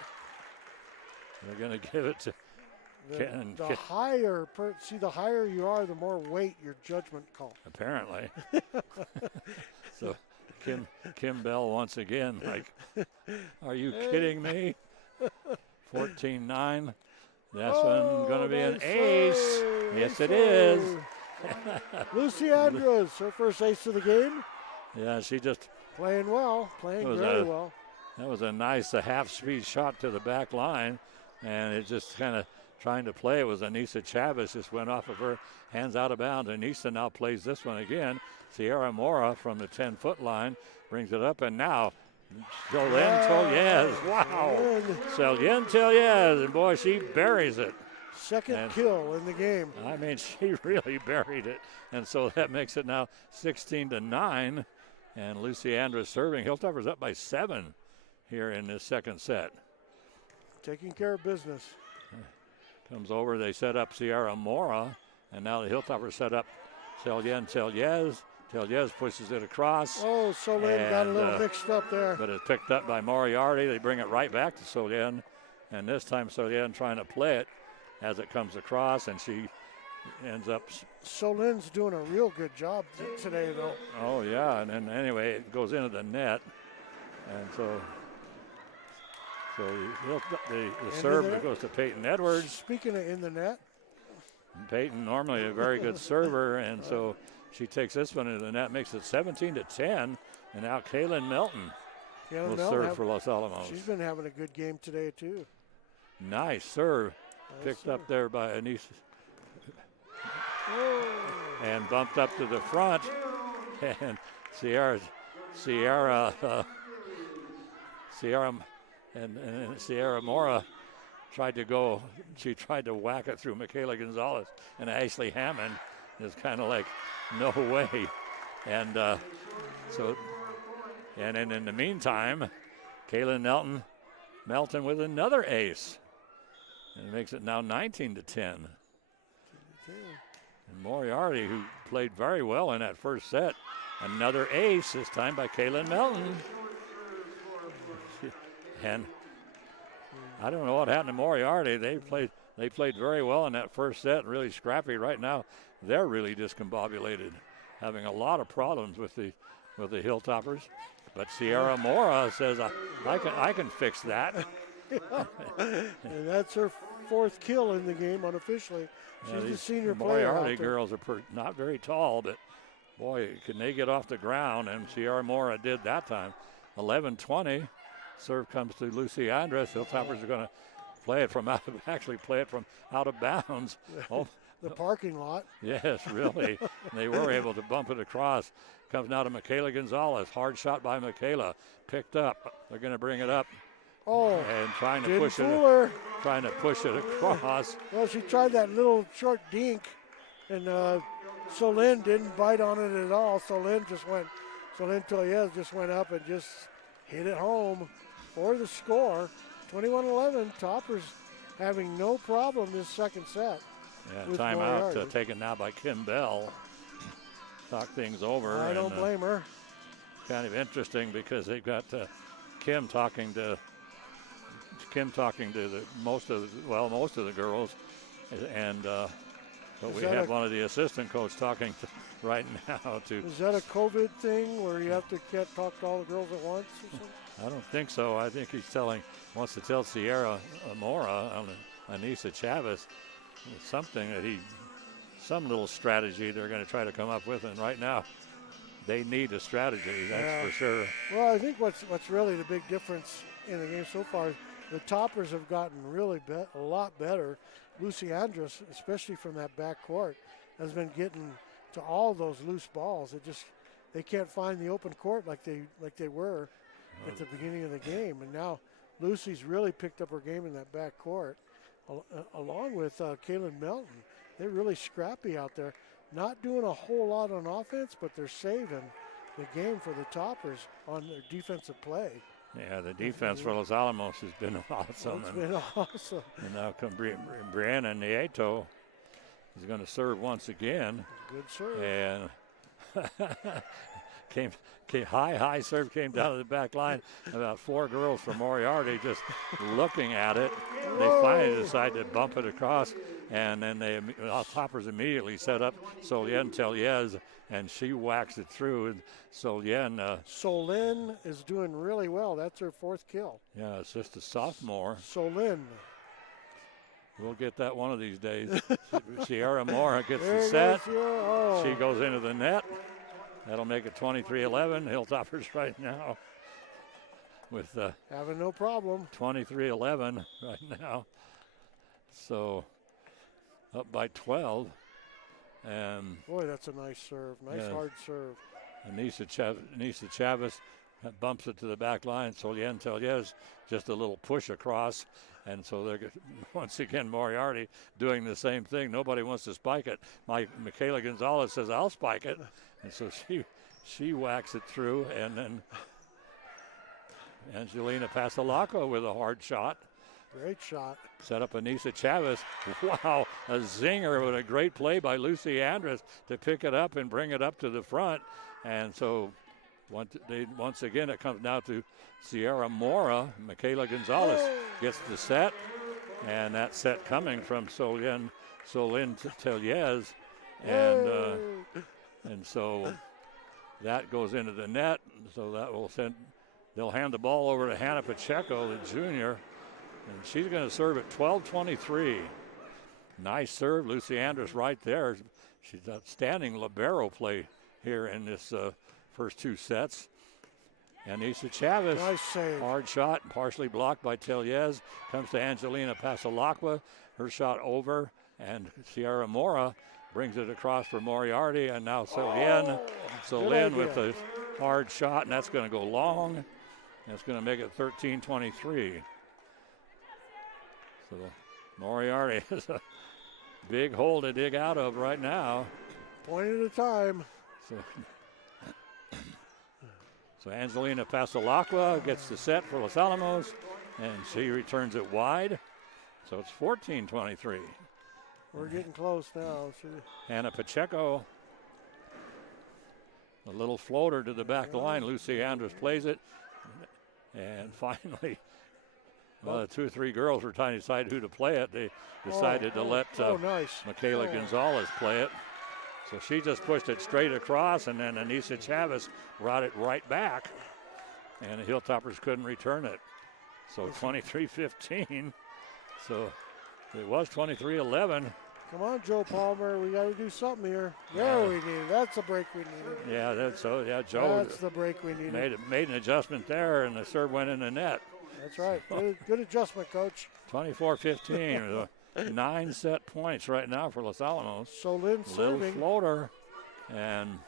They're going to give it to Ken. The higher, the higher you are, the more weight your judgment call. Apparently. So Kim Bell once again, like, are you kidding me? 14-9. That's one going to be an ace. Yes, it is. Lucy Andrews, her first ace of the game. Yeah, she just playing well, very well. That was a nice half-speed shot to the back line, and it just kind of trying to play. It was Anissa Chavez, just went off of her, hands out of bounds. Anissa now plays this one again. Sierra Mora from the 10-foot line brings it up, and now Jolene Toliez. Wow. Jolene Toliez, and boy, she buries it. Second kill in the game. I mean, she really buried it. And so that makes it now 16-9. And Lucy Andrews serving. Hilltoppers up by 7 here in this second set. Taking care of business. Comes over, they set up Sierra Mora. And now the Hilltoppers set up Telyez. Telyez pushes it across. Oh, Solin got a little mixed up there. But it's picked up by Moriarty. They bring it right back to Solin. And this time Solin trying to play it as it comes across, and she ends up. Solin's doing a real good job today, though. Oh, yeah. And then anyway, it goes into the net. And so the serve goes to Peyton Edwards. Speaking of in the net. Peyton, normally a very good server, and so she takes this one into the net, makes it 17-10, and now Kaylin Melton will serve for Los Alamos. She's been having a good game today, too. Nice serve. Picked up there by Anise. And bumped up to the front. And Sierra Mora tried to whack it through Michaela Gonzalez, and Ashley Hammond is kind of like, no way. And and in the meantime, Kaylin Melton with another ace. And it makes it now 19-10. And Moriarty, who played very well in that first set, another ace, this time by Kaylin Melton. And I don't know what happened to Moriarty. They played very well in that first set, really scrappy. Right now, they're really discombobulated, having a lot of problems with the Hilltoppers. But Sierra Mora says, I can fix that. And that's her fourth kill in the game unofficially. She's the senior player. Moriarty girls are not very tall, but boy, can they get off the ground, and Sierra Mora did that time. 11-20. Serve comes to Lucy Andres. Hilltoppers are going to play it from out of bounds. Oh, the parking lot. Yes, really. They were able to bump it across. Comes now to Michaela Gonzalez. Hard shot by Michaela. Picked up. They're going to bring it up. Oh, and trying to push it across. Well, she tried that little short dink, and Solin didn't bite on it at all. Solin Telyez just went up and just hit it home for the score. 21-11. Toppers having no problem this second set. Yeah, timeout taken now by Kim Bell. Talk things over. I don't blame her. Kind of interesting because they've got Kim talking to most of the girls, and but we have one of the assistant coaches talking right now to. Is that a COVID thing where you have to talk to all the girls at once or something? I don't think so. I think he wants to tell Sierra Mora and Anissa Chavez something that some little strategy they're going to try to come up with, and right now they need a strategy, that's for sure. Well, I think what's really the big difference in the game so far, the Toppers have gotten really a lot better. Lucy Andrus, especially from that back court, has been getting to all those loose balls. They can't find the open court like they were at the beginning of the game, and now Lucy's really picked up her game in that back court, along with Kaylin Melton. They're really scrappy out there. Not doing a whole lot on offense, but they're saving the game for the Toppers on their defensive play. Yeah, the defense for Los Alamos has been awesome. It's been awesome. And now come Brianna Nieto is going to serve once again. Good serve. And high serve came down to the back line. About four girls from Moriarty just looking at it. They finally decide to bump it across, and then the Toppers immediately set up Solin Telyez, and she whacks it through. And Solin is doing really well. That's her fourth kill. Yeah, it's just a sophomore. Solin. We'll get that one of these days. Sierra Mora gets the set. She goes into the net. That'll make it 23-11. Hilltoppers right now with having no problem. 23-11 right now. So up by 12. And boy, that's a nice serve. Nice hard serve. Anissa Chavez bumps it to the back line. Solin Telyez just a little push across. And so they're once again Moriarty doing the same thing. Nobody wants to spike it. Michaela Gonzalez says, I'll spike it. And so she whacks it through, and then Angelina Pasalaco with a hard shot. Great shot. Set up Anissa Chavez. Wow, a zinger with a great play by Lucy Andrus to pick it up and bring it up to the front. And so once again, it comes down to Sierra Mora. Michaela Gonzalez gets the set. And that set coming from Solin Teliez. And so that goes into the net. So that will they'll hand the ball over to Hannah Pacheco, the junior. And she's going to serve at 12:23. Nice serve. Lucy Andrus right there. She's outstanding libero play here in this first two sets. Anissa Chavez, nice save. Hard shot, partially blocked by Teliez. Comes to Angelina Pasalacqua. Her shot over. And Sierra Mora brings it across for Moriarty. And now Solin with a hard shot. And that's going to go long. That's going to make it 13:23. So Moriarty has a big hole to dig out of right now. Point at a time. So Angelina Pasalacqua gets the set for Los Alamos, and she returns it wide. So it's 14:23. We're getting close now. Hannah Pacheco, a little floater to the back line. Lucy Andrus plays it. And finally, the 2 or 3 girls were trying to decide who to play it. They decided to let Michaela Gonzalez play it. So she just pushed it straight across, and then Anissa Chavez brought it right back. And the Hilltoppers couldn't return it. So 23-15. So it was 23-11. Come on, Joe Palmer. We got to do something here. There we need it. That's the break we needed. Yeah, Joe. That's the break we needed. Made an adjustment there, and the serve went in the net. That's right. Good adjustment, Coach. 24-15. 9 set points right now for Los Alamos. Solin serving. Little floater, and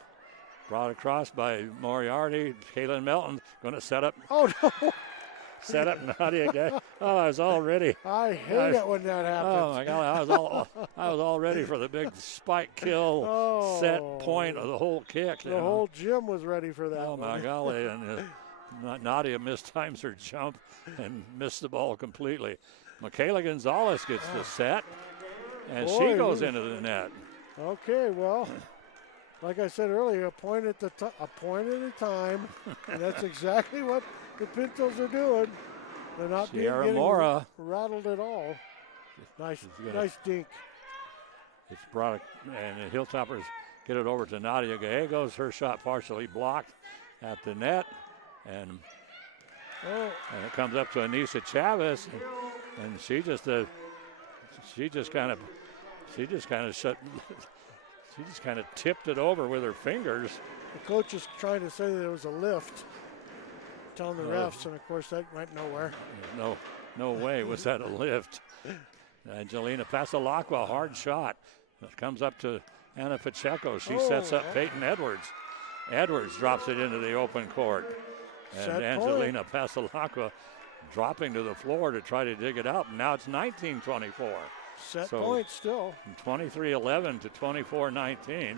brought across by Moriarty. Kaylin Melton going to set up. Oh, no. Set up Nadia Gay. Oh, I was all ready. I hate it when that happens. Oh, my God. I was all ready for the big spike kill set point of the whole kick. The whole gym was ready for that. Oh, my golly. And Nadia mistimes her jump and missed the ball completely. Michaela Gonzalez gets the set, and she goes into the net. Okay, well, like I said earlier, a point at a time, and that's exactly what the Pintos are doing. They're not Sierra getting Mora rattled at all. Nice dink. It's brought, and the Hilltoppers get it over to Nadia Gallegos. Her shot partially blocked at the net, and it comes up to Anissa Chavez, and she just kind of tipped it over with her fingers. The coach is trying to say that it was a lift, telling the refs, and of course that went nowhere. No way was that a lift. Angelina Pasalacqua, hard shot. It comes up to Anna Pacheco. She sets up Peyton Edwards. Edwards drops it into the open court. And Angelina Pasalacqua dropping to the floor to try to dig it out. Now it's 19-24. Set point still. 23-11 to 24-19.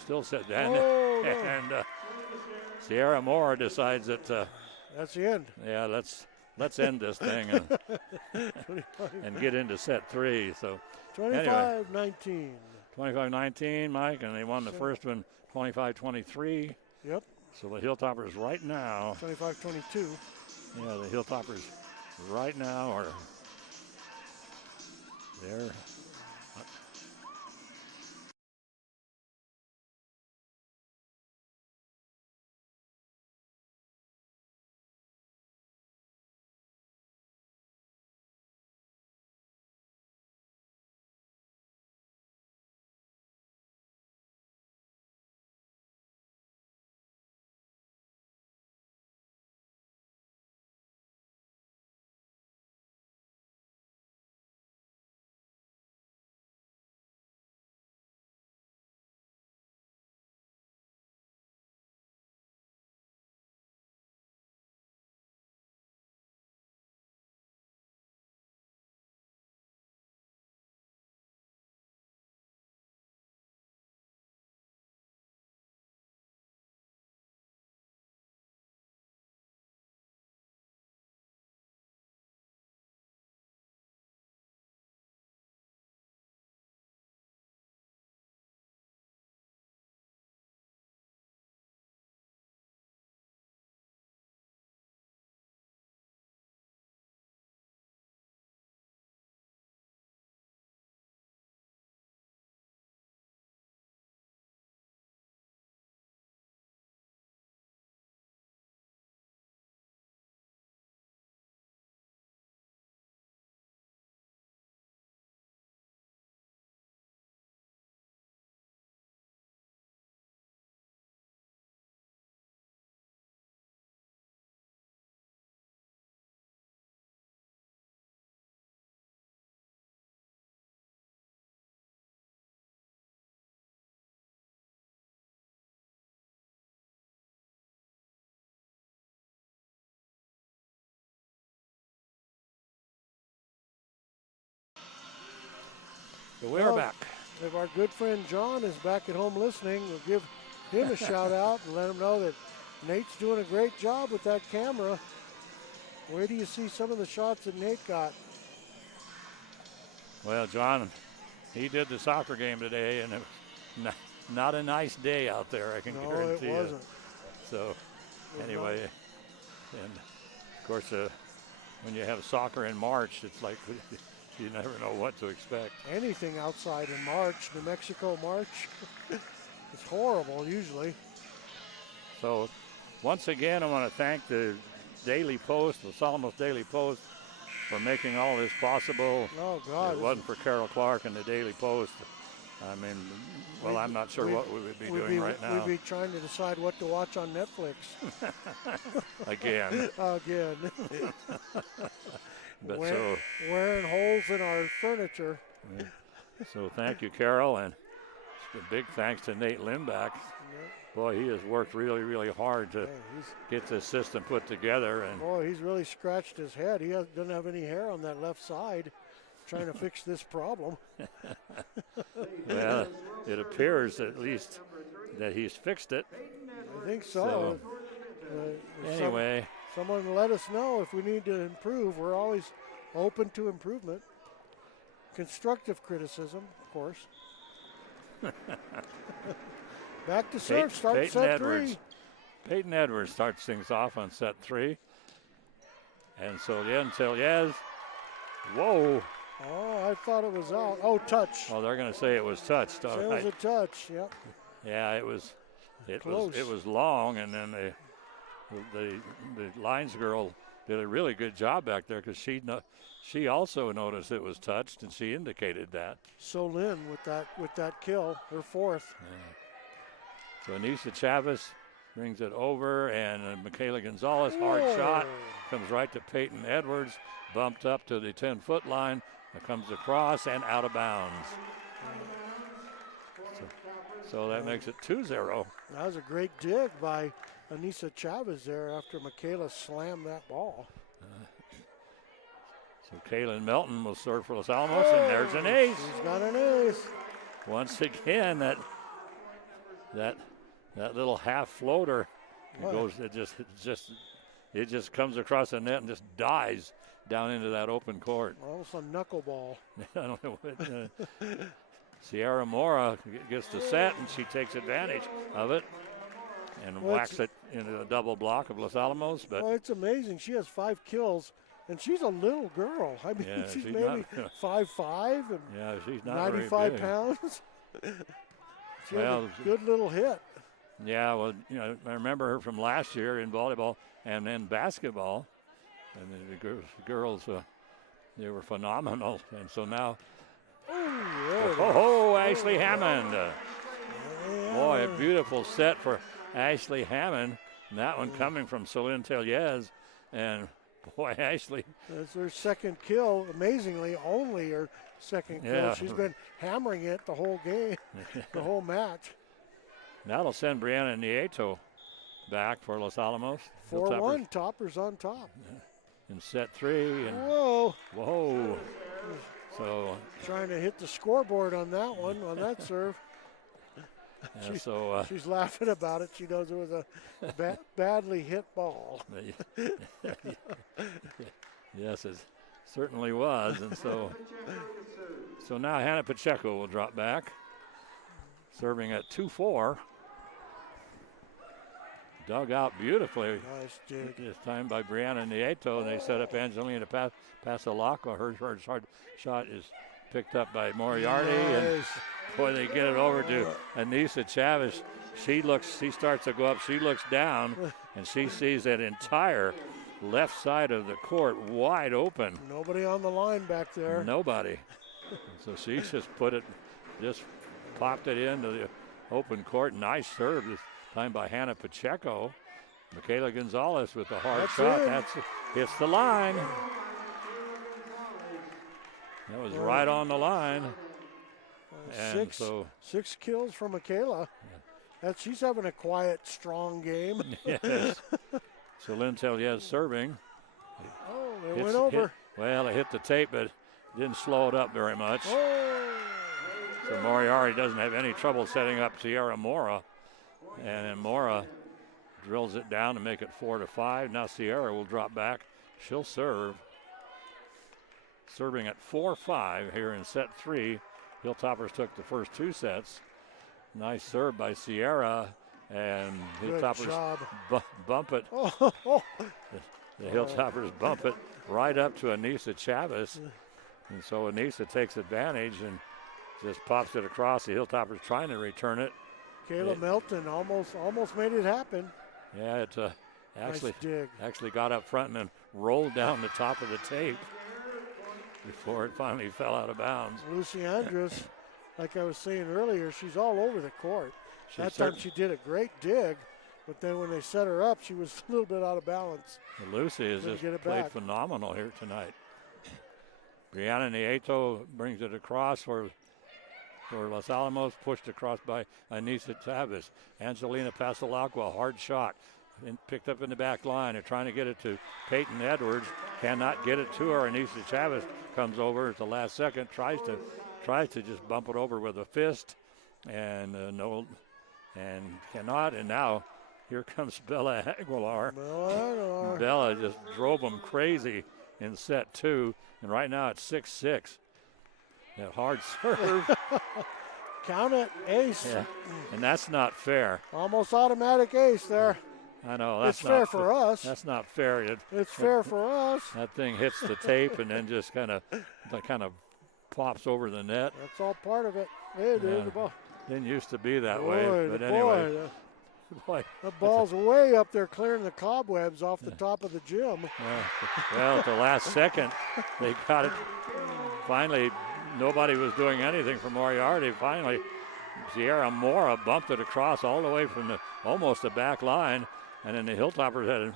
Still set that. And Sierra Mora decides that that's the end. Yeah, let's end this thing and get into set 3. So 25-19. 25-19, Mike, and they won the first one 25-23. Yep. So the Hilltoppers right now. 25-22. Yeah, the Hilltoppers right now are there. So we are back. If our good friend John is back at home listening, we'll give him a shout out and let him know that Nate's doing a great job with that camera. Where do you see some of the shots that Nate got? Well, John, he did the soccer game today, and it was not a nice day out there, I can guarantee you. No, it wasn't. So, anyway, and of course, when you have soccer in March, it's like you never know what to expect. Anything outside in March, New Mexico March, it's horrible usually. So, once again, I want to thank the Daily Post, the Los Alamos Daily Post, for making all this possible. Oh, God. If it wasn't for Carol Clark and the Daily Post, I mean, well, I'm not sure what we would be doing right now. We'd be trying to decide what to watch on Netflix. Again. Again. But wearing holes in our furniture. So thank you, Carol, and a big thanks to Nate Lindback. Boy, he has worked really, really hard to get this system put together. And boy, he's really scratched his head. He doesn't have any hair on that left side trying to fix this problem. Well, it appears at least that he's fixed it. I think so. Anyway. Someone let us know if we need to improve. We're always open to improvement. Constructive criticism, of course. Back to serve, start set three. Peyton Edwards starts things off on set three. And so Yes. Whoa. Oh, I thought it was out. Oh, touch. Oh, they're going to say it was touched. It was a touch, yep. Yeah, it was close. It was long, and then the lines girl did a really good job back there because she also noticed it was touched, and she indicated that. So Lynn with that kill, her fourth. Yeah. So Anissa Chavez brings it over, and Michaela Gonzalez, hard shot, comes right to Peyton Edwards, bumped up to the 10-foot line, comes across and out of bounds. So that makes it 2-0. That was a great dig by Anissa Chavez there after Michaela slammed that ball. So Kaylin Melton will serve for Los Alamos, and there's an ace. She's got an ace. Once again, that little half floater, it just comes across the net and just dies down into that open court. Almost a knuckleball. I don't know what. Sierra Mora gets the set, and she takes advantage of it and whacks it into a double block of Los Alamos. But it's amazing. She has 5 kills, and she's a little girl. I mean, she's maybe 5'5" and she's not 95 pounds. She has a good little hit. Yeah, well, I remember her from last year in volleyball and then basketball. And the girls, they were phenomenal. And so now, Ashley Hammond. Boy, a beautiful set for Ashley Hammond. And that one coming from Celine Tellez. And boy, Ashley. That's her second kill. Amazingly, only her second kill. Yeah. She's been hammering it the whole game, the whole match. That'll send Brianna Nieto back for Los Alamos. 4-1, Toppers on top. In set 3. And whoa. So trying to hit the scoreboard on that one, on that serve. She's laughing about it. She knows it was a badly hit ball. Yes, it certainly was. And so now Hannah Pacheco will drop back, serving at 2-4. Dug out beautifully. Nice dig. This time by Brianna Nieto, and they set up Angelina Pasalacqua. Her shot is picked up by Moriarty, and boy, they get it over to Anissa Chavez. She starts to go up. She looks down, and she sees that entire left side of the court wide open. Nobody on the line back there. Nobody. So she just popped it into the open court. Nice serve this time by Hannah Pacheco. Michaela Gonzalez with the hard shot. Hits the line. That was right on the line. And six kills for Michaela. She's having a quiet, strong game. Yes. So Lynn Tellez serving. It went over. It hit the tape, but didn't slow it up very much. So Moriarty doesn't have any trouble setting up Sierra Mora. And then Mora drills it down to make it 4-5. Now Sierra will drop back. She'll serve. Serving at 4-5 here in set 3. Hilltoppers took the first 2 sets. Nice serve by Sierra. And Hilltoppers bump it. The Hilltoppers bump it right up to Anissa Chavez. And so Anissa takes advantage and just pops it across. The Hilltoppers trying to return it. Kayla Melton almost made it happen. Yeah, it nice actually got up front and then rolled down the top of the tape before it finally fell out of bounds. Lucy Andrus, like I was saying earlier, she's all over the court. That time she did a great dig, but then when they set her up, she was a little bit out of balance. Lucy has just played phenomenal here tonight. Brianna Nieto brings it across for Los Alamos, pushed across by Anissa Chavez. Angelina Pasalacqua, hard shot. Picked up in the back line. They're trying to get it to Peyton Edwards. Cannot get it to her. Anissa Chavez comes over at the last second. Tries to just bump it over with a fist. And cannot. And now here comes Bella Aguilar. Bella just drove them crazy in set 2. And right now it's 6-6. That hard serve. Count it, ace. Yeah. And that's not fair. Almost automatic ace there. I know. That's it's fair for us. That's not fair. It's fair for us. That thing hits the tape and then just kind of pops over the net. That's all part of it. Hey, dude, the ball. Didn't used to be that way. But anyway. The ball's way up there clearing the cobwebs off the top of the gym. Well, at the last second, they got it. Finally, nobody was doing anything for Moriarty. Finally, Sierra Mora bumped it across all the way from almost the back line. And then the Hilltoppers had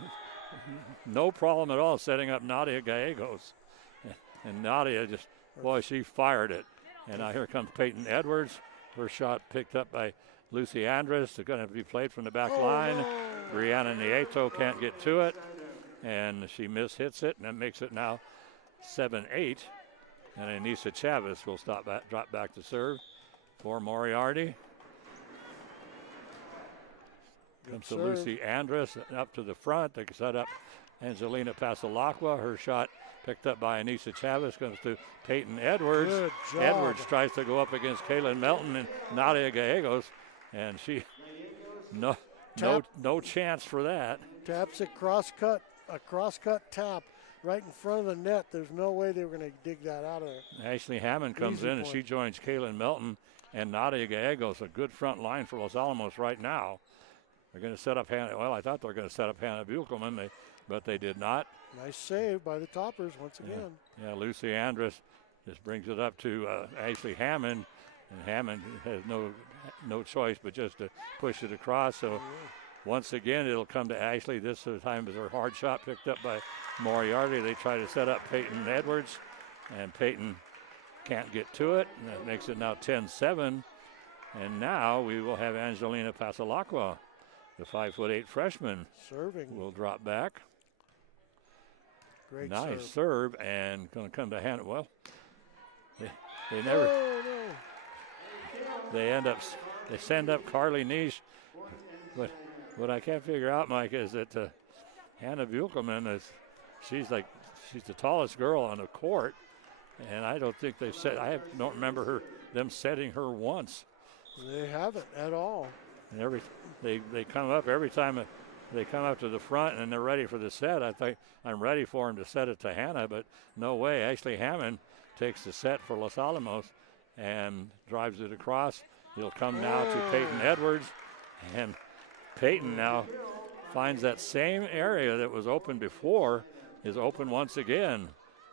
no problem at all setting up Nadia Gallegos. And Nadia just, she fired it. And now here comes Peyton Edwards. Her shot picked up by Lucy Andrus. They're going to be played from the back line. Brianna Nieto can't get to it. And she mishits it, and that makes it now 7-8. And Anissa Chavez will drop back to serve for Moriarty. Comes to Lucy Andrus up to the front. They set up Angelina Pasalacqua. Her shot picked up by Anissa Chavez comes to Peyton Edwards. Good job. Edwards tries to go up against Kaylin Melton and Nadia Gallegos, and she no chance for that. Taps it a cross-cut tap right in front of the net. There's no way they were going to dig that out of there. Ashley Hammond comes in, and she joins Kaylin Melton and Nadia Gallegos. A good front line for Los Alamos right now. They're going to set up Hannah. Well, I thought they were going to set up Hannah Buchelman, but they did not. Nice save by the Toppers once again. Yeah, Lucy Andrus just brings it up to Ashley Hammond, and Hammond has no choice but just to push it across. So once again, it'll come to Ashley. This time is her hard shot picked up by Moriarty. They try to set up Peyton Edwards, and Peyton can't get to it. And that makes it now 10-7. And now we will have Angelina Pasalacqua, the 5'8" freshman, serving. Will drop back. Great nice serve, and going to come to Hannah. Well, they never. They send up Carly Niche. But what I can't figure out, Mike, is that Hannah Buchelman she's the tallest girl on the court, and I don't think they've set. I don't remember them setting her once. They haven't at all. And they come up every time they come up to the front and they're ready for the set. I think I'm ready for them to set it to Hannah, but no way. Ashley Hammond takes the set for Los Alamos and drives it across. It'll come now to Peyton Edwards, and Peyton now finds that same area that was open before is open once again.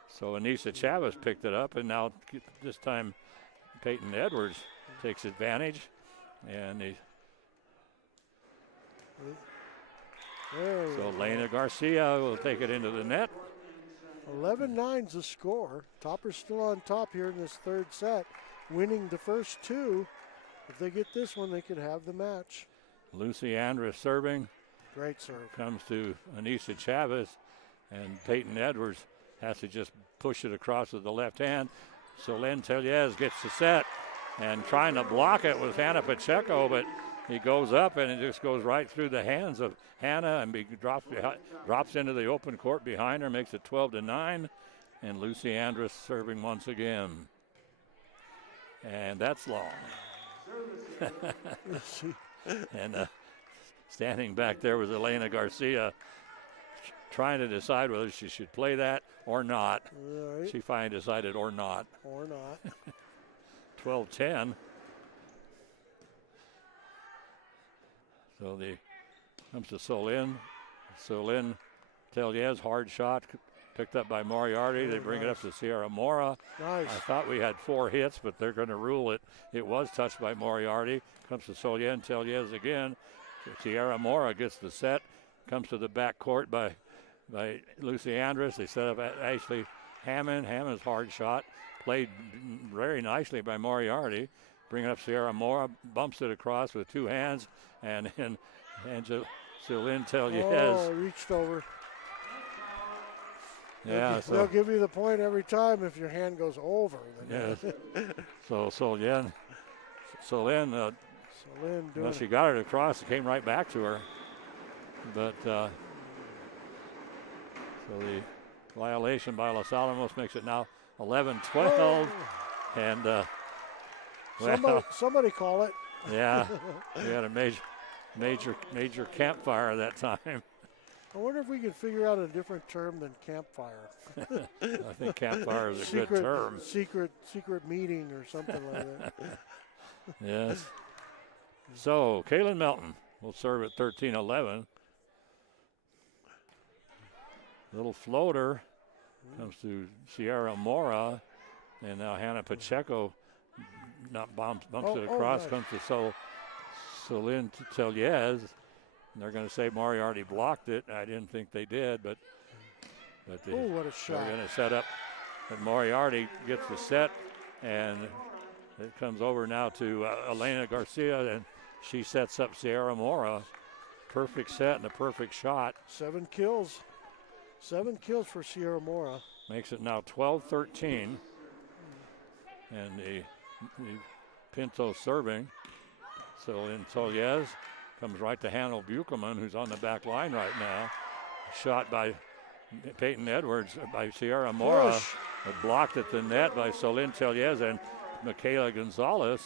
So Anissa Chavez picked it up, and now this time Peyton Edwards takes advantage, and so Lena Garcia will take it into the net. 11-9's the score. Toppers still on top here in this third set, winning the first two. If they get this one, they could have the match. Lucy Andrus serving. Great serve. Comes to Anissa Chavez, and Peyton Edwards has to just push it across with the left hand. So Len Tellez gets the set, And trying to block it was Hannah Pacheco, but he goes up and it just goes right through the hands of Hannah and drops into the open court behind her, makes it 12-9. And Lucy Andrus serving once again. And that's long. And standing back there was Elena Garcia trying to decide whether she should play that or not. Right. She finally decided or not. Or not. 12-10. So comes to Solin. Solin Teliez, hard shot, picked up by Moriarty. They bring it up to Sierra Mora. Nice. I thought we had 4 hits, but they're going to rule it. It was touched by Moriarty. Comes to Solin Teliez again. Sierra Mora gets the set. Comes to the back court by Lucy Andrus. They set up Ashley Hammond. Hammond's hard shot. Played very nicely by Moriarty. Bringing up Sierra Mora. Bumps it across with 2 hands. And Solin Teliez. Oh, reached over. Yeah, they'll give you the point every time if your hand goes over. Yes. So Solin well, she got it across. It came right back to her. But so the violation by Los Alamos makes it now 11-12. Oh. And somebody call it. Yeah, we had a major campfire that time. I wonder if we could figure out a different term than campfire. I think campfire is a good term. Secret meeting or something like that. Yes. So Kaylin Melton will serve at 13-11. Little floater comes to Sierra Mora, and now Hannah Pacheco bumps it across, nice. comes to Solin Teliez. And they're going to say Moriarty blocked it. I didn't think they did, but what a shot. They're going to set up. And Moriarty gets the set, and it comes over now to Elena Garcia, and she sets up Sierra Mora. Perfect set and a perfect shot. 7 kills. 7 kills for Sierra Mora. Makes it now 12-13. And the Pintos serving. So in Teliez comes right to Hannah Buchanan, who's on the back line right now. Shot by Peyton Edwards by Sierra Mora. Blocked at the net by Solin Teliez and Michaela Gonzalez.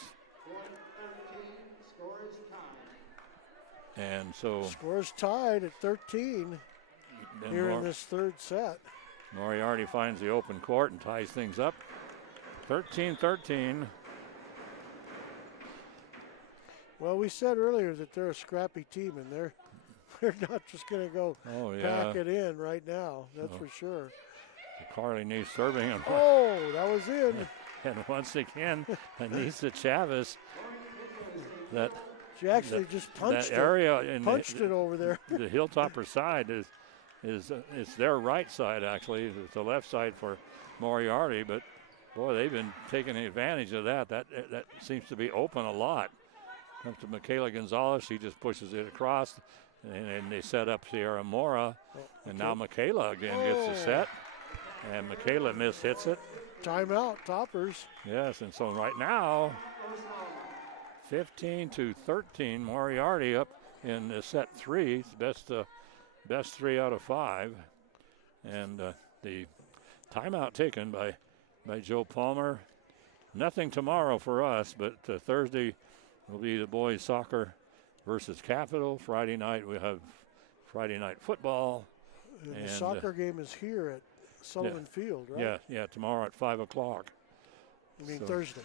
And so scores tied at 13 here in this third set. Moriarty finds the open court and ties things up. 13-13. Well, we said earlier that they're a scrappy team, and they're not just going to go pack it in right now. That's for sure. Carly Neese serving him. Oh, that was in. And once again, Anissa Chavez. She actually just punched that area in it over there. The Hilltopper side is it's their right side actually. It's the left side for Moriarty, but boy, they've been taking advantage of that. That seems to be open a lot. Comes to Michaela Gonzalez. She just pushes it across, and they set up Sierra Mora. And now Michaela again gets the set. And Michaela hits it. Timeout, Toppers. Yes, and so right now, 15-13, Moriarty up in set 3. It's best 3 out of 5. And the timeout taken by Joe Palmer. Nothing tomorrow for us, but Thursday will be the boys soccer versus Capital. Friday night we have Friday night football. And the soccer game is here at Sullivan Field, right? Yeah, tomorrow at 5 o'clock. You mean Thursday?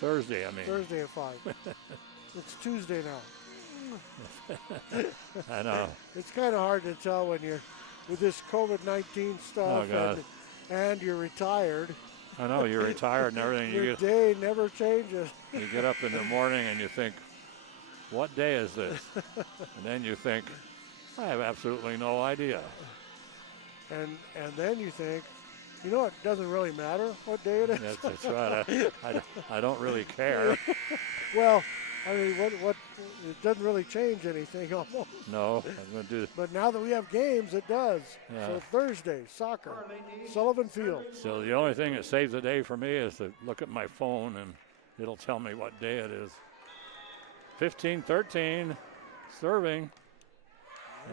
Thursday, I mean. Thursday at 5. It's Tuesday now. I know. It's kind of hard to tell when you're with this COVID-19 stuff and you're retired. I know, you're retired and everything. Your day never changes. You get up in the morning and you think, what day is this? And then you think, I have absolutely no idea. And then you think, you know, it doesn't really matter what day it is. That's right. I don't really care. Well, I mean, what it doesn't really change anything almost. No, I'm going to do. But now that we have games, it does. Yeah. So Thursday, soccer, Sullivan Field. So the only thing that saves the day for me is to look at my phone It'll tell me what day it is. 15-13, serving.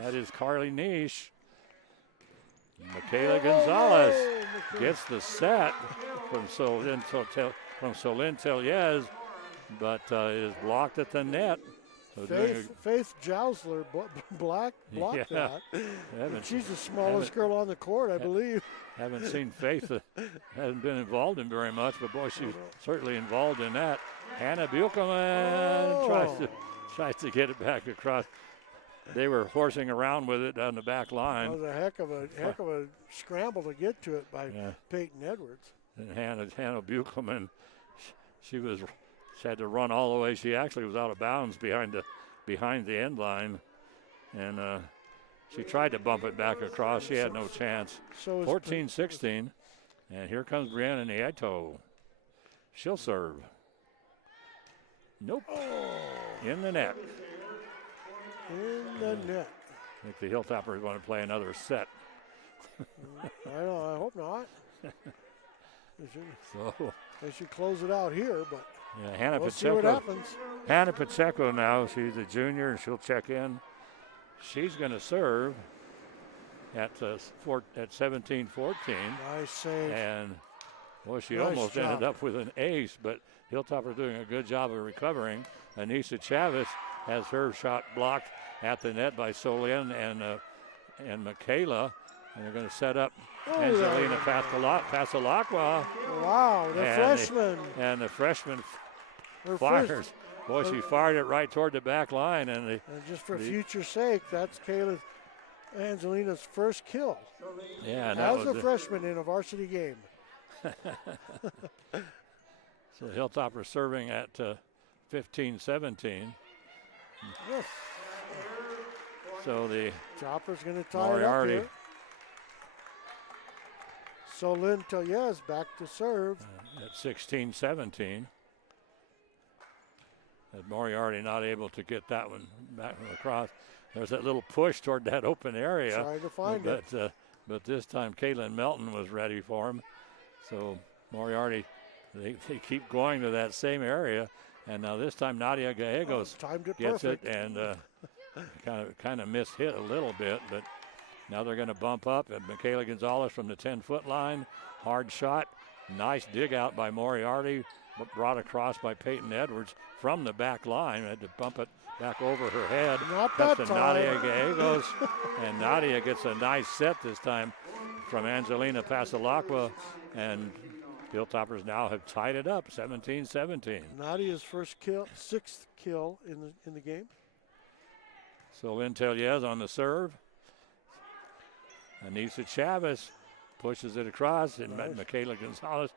That is Carly Niche. Michaela Gonzalez gets the set from Solin Teliez, but is blocked at the net. So Faith Jousler blocked that. And she's the smallest girl on the court, I believe. Haven't seen Faith. Hasn't been involved in very much, but boy, she's certainly involved in that. Hannah Buchelman tries to get it back across. They were horsing around with it on the back line. That was a heck of a scramble to get to it by Peyton Edwards. And Hannah Buchelman, she had to run all the way. She actually was out of bounds behind the end line, and she tried to bump it back across. She had no chance. 14-16, and here comes Brianna Nieto. She'll serve. Nope. In the net. In the net. I think the Hilltoppers are going to play another set. I hope not. They should close it out here, but we'll see what happens. Hannah Pacheco now, she's a junior, and she'll check in. She's going to serve at 17-14. Nice save. And, boy, she almost ended up with an ace, but Hilltopper doing a good job of recovering. Anissa Chavez has her shot blocked at the net by Solin and Michaela. And they're going to set up Angelina Pasalacqua. Wow, the freshman. And the freshman fires. Boy, she fired it right toward the back line. And just for future sake, that's Angelina's first kill. Yeah, as a freshman in a varsity game. So Hilltopper serving at 15-17. Yes. So the Chopper's going to tie Moriarty. it up here. So Lynn Teliez back to serve. At 16-17. Moriarty not able to get that one back from across. There's that little push toward that open area. Trying to find it. But this time Caitlin Melton was ready for him. So Moriarty, they keep going to that same area. And now this time Nadia Gallegos gets perfect. it and kind of mishit a little bit, but now they're going to bump up. And Michaela Gonzalez from the 10-foot line, hard shot, nice dig out by Moriarty, brought across by Peyton Edwards from the back line. Had to bump it back over her head. Not That's that to time. Nadia Gallegos, and Nadia gets a nice set this time from Angelina Pasalacqua, and Hilltoppers now have tied it up, 17-17. Nadia's sixth kill in the game. So Lynn Teliez on the serve. Anissa Chavez pushes it across, and Michaela Gonzalez,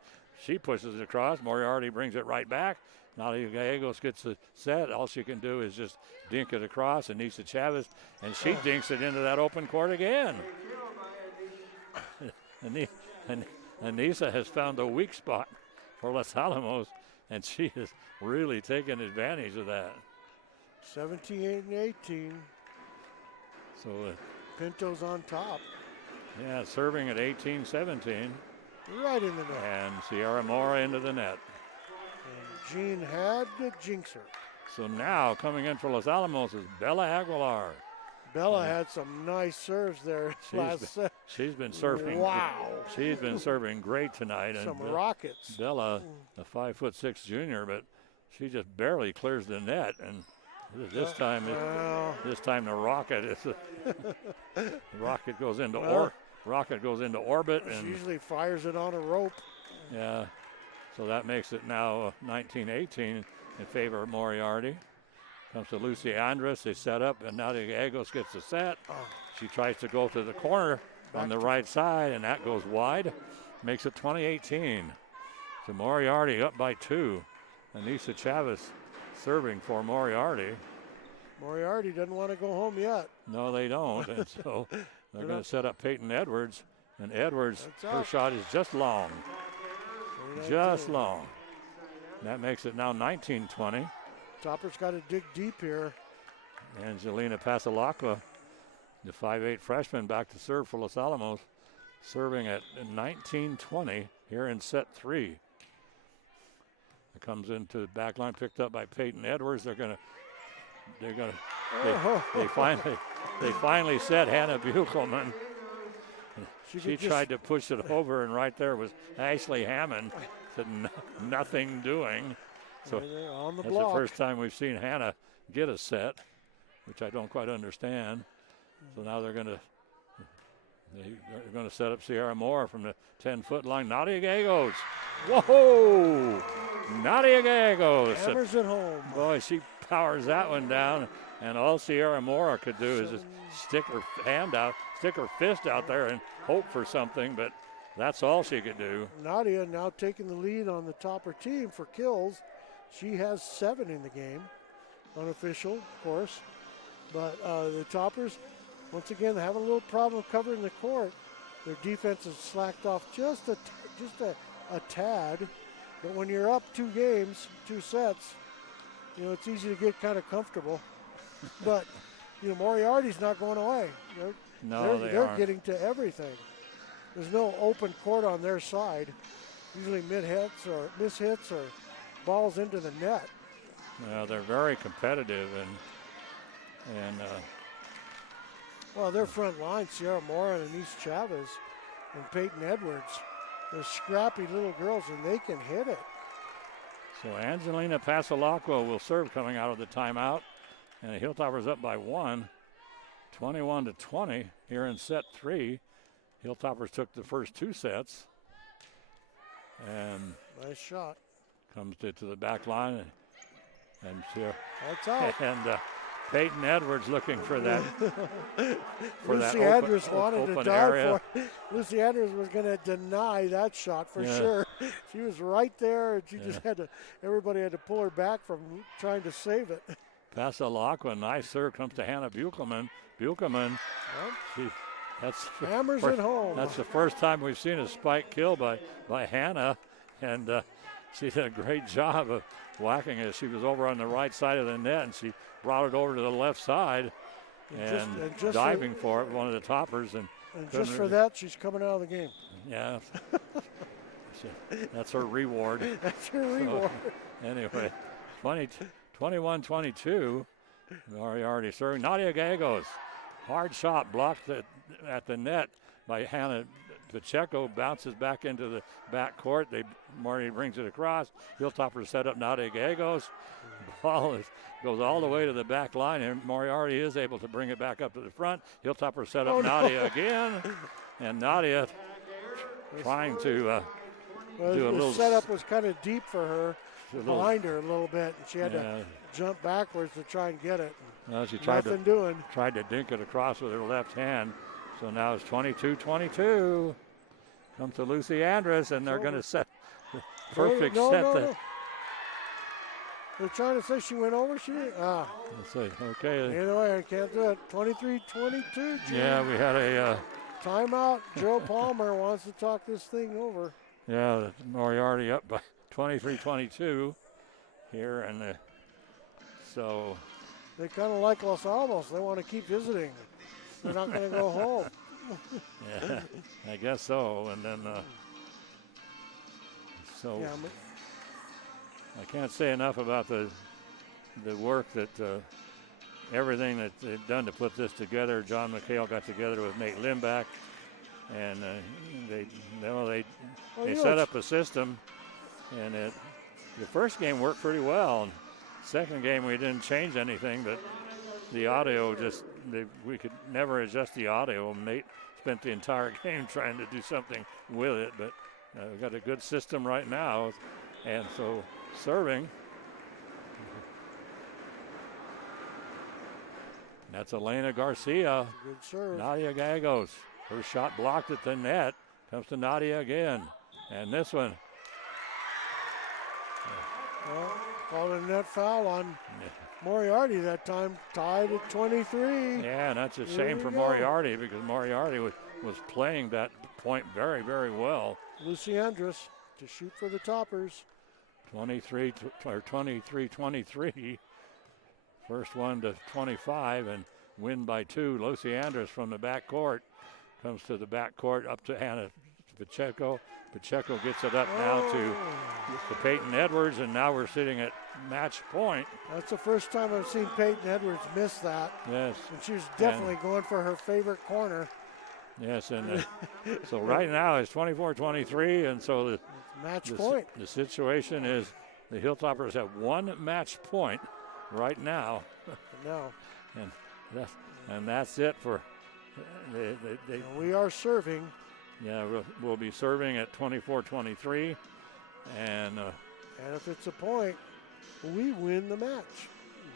she pushes it across. Moriarty brings it right back. Nadia Gallegos gets the set. All she can do is just dink it across. Anissa Chavez, and she dinks it into that open court again. Anissa has found a weak spot for Los Alamos, and she has really taken advantage of that. 17-18. So Pintos on top. Yeah, serving at 18-17. Right in the net. And Sierra Mora into the net. And Jean had to jinx her. So now coming in for Los Alamos is Bella Aguilar. Bella had some nice serves there last set. She's been serving. Wow. She's been serving great tonight. Some rockets. Bella, a 5'6" junior, but she just barely clears the net. And this time the rocket goes into orbit. She and usually fires it on a rope. Yeah. So that makes it now 19-18 in favor of Moriarty. Comes to Lucy Andres. They set up, and now Gallegos gets the set. She tries to go to the corner on the right side, and that goes wide. Makes it 20-18. So Moriarty up by 2. Anissa Chavez serving for Moriarty. Moriarty doesn't want to go home yet. No, they don't. And so they're going to set up Peyton Edwards. And Edwards, her shot is just long. Just long. That makes it now 19-20. Topper's got to dig deep here. Angelina Pasalacqua, the 5'8" freshman, back to serve for Los Alamos, serving at 19-20 here in set 3. It comes into the back line, picked up by Peyton Edwards. They finally set Hannah Buchelman. She tried to push it over, and right there was Ashley Hammond. Said nothing doing. So on the that's block. the first time we've seen Hannah get a set, which I don't quite understand. So now they're going to set up Sierra Moore from the 10-foot line. Nadia Gallegos. Whoa! Nadia Gallegos. Hammers it home. Boy, she powers that one down, and all Sierra Moore could do is just stick her fist out there and hope for something, but that's all she could do. Nadia now taking the lead on the Topper team for kills. She has 7 in the game, unofficial, of course. But the Toppers, once again, have a little problem covering the court. Their defense has slacked off just a tad. But when you're up 2 games, 2 sets, it's easy to get kind of comfortable. But, Moriarty's not going away. They're getting to everything. There's no open court on their side. Usually mishits or balls into the net. Yeah, they're very competitive and well, their front line, Sierra Moore and Anise Chavez and Peyton Edwards, they're scrappy little girls and they can hit it. So Angelina Pasalacqua will serve coming out of the timeout, and the Hilltoppers up by 1, 21-20 here in set 3. Hilltoppers took the first 2 sets, and nice shot. Comes to the back line, and that's out. And Peyton Edwards looking for that. Lucy Andrews wanted to dive for it. Lucy Andrews was going to deny that shot for sure. She was right there, and she just everybody had to pull her back from trying to save it. Pasalacqua, nice serve, comes to Hannah Buchelman. Hammers it home. That's the first time we've seen a spike kill by Hannah, and she did a great job of whacking it. She was over on the right side of the net, and she brought it over to the left side and diving for it, one of the Toppers. And just for that, she's coming out of the game. Yeah. That's her reward. That's her reward. Anyway, 21-22. Moriarty serving. Nadia Gallegos. Hard shot blocked at the net by Hannah Pacheco. Bounces back into the back court. Moriarty brings it across. Hilltoppers set up Nadia Gallegos. Ball goes all the way to the back line, and Moriarty is able to bring it back up to the front. Hilltoppers set up Nadia again, and Nadia trying to do a little. The setup was kind of deep for her, behind her a little bit, and she had to jump backwards to try and get it. Well, she tried to dink it across with her left hand. So now it's 22-22. Comes to Lucy Andrus, and they're going to set the perfect set. No. They're trying to say she went over. She didn't. Let's see. Okay. Either way, I can't do it. 23-22. Yeah, we had a timeout. Joe Palmer wants to talk this thing over. Yeah, Moriarty up by 23-22 here, and so they kind of like Los Alamos. They want to keep visiting. They're not going to go home. Yeah, I guess so. And then I can't say enough about the work that everything that they've done to put this together. John McHale got together with Nate Limback, and they set up a system, and the first game worked pretty well. And second game we didn't change anything, but the audio we could never adjust the audio. Nate spent the entire game trying to do something with it, but we've got a good system right now, and so serving. That's Elena Garcia. Good serve. Nadia Gallegos. Her shot blocked at the net. Comes to Nadia again. And this one. Well, called a net foul on Moriarty that time. Tied at 23. Yeah, and that's a shame for Moriarty, because Moriarty was playing that point very, very well. Lucy Andrus to shoot for the Toppers. 23-23. First one to 25 and win by 2. Lucy Andrus from the back court comes to the back court up to Hannah to Pacheco. Pacheco gets it up now to Peyton Edwards, and now we're sitting at match point. That's the first time I've seen Peyton Edwards miss that. Yes. And she was definitely going for her favorite corner. Yes, and so right now it's 24-23, and so the match point. The situation is the Hilltoppers have one match point right now. No. And that's it for. We are serving. Yeah, we'll be serving at 24-23, and if it's a point, we win the match.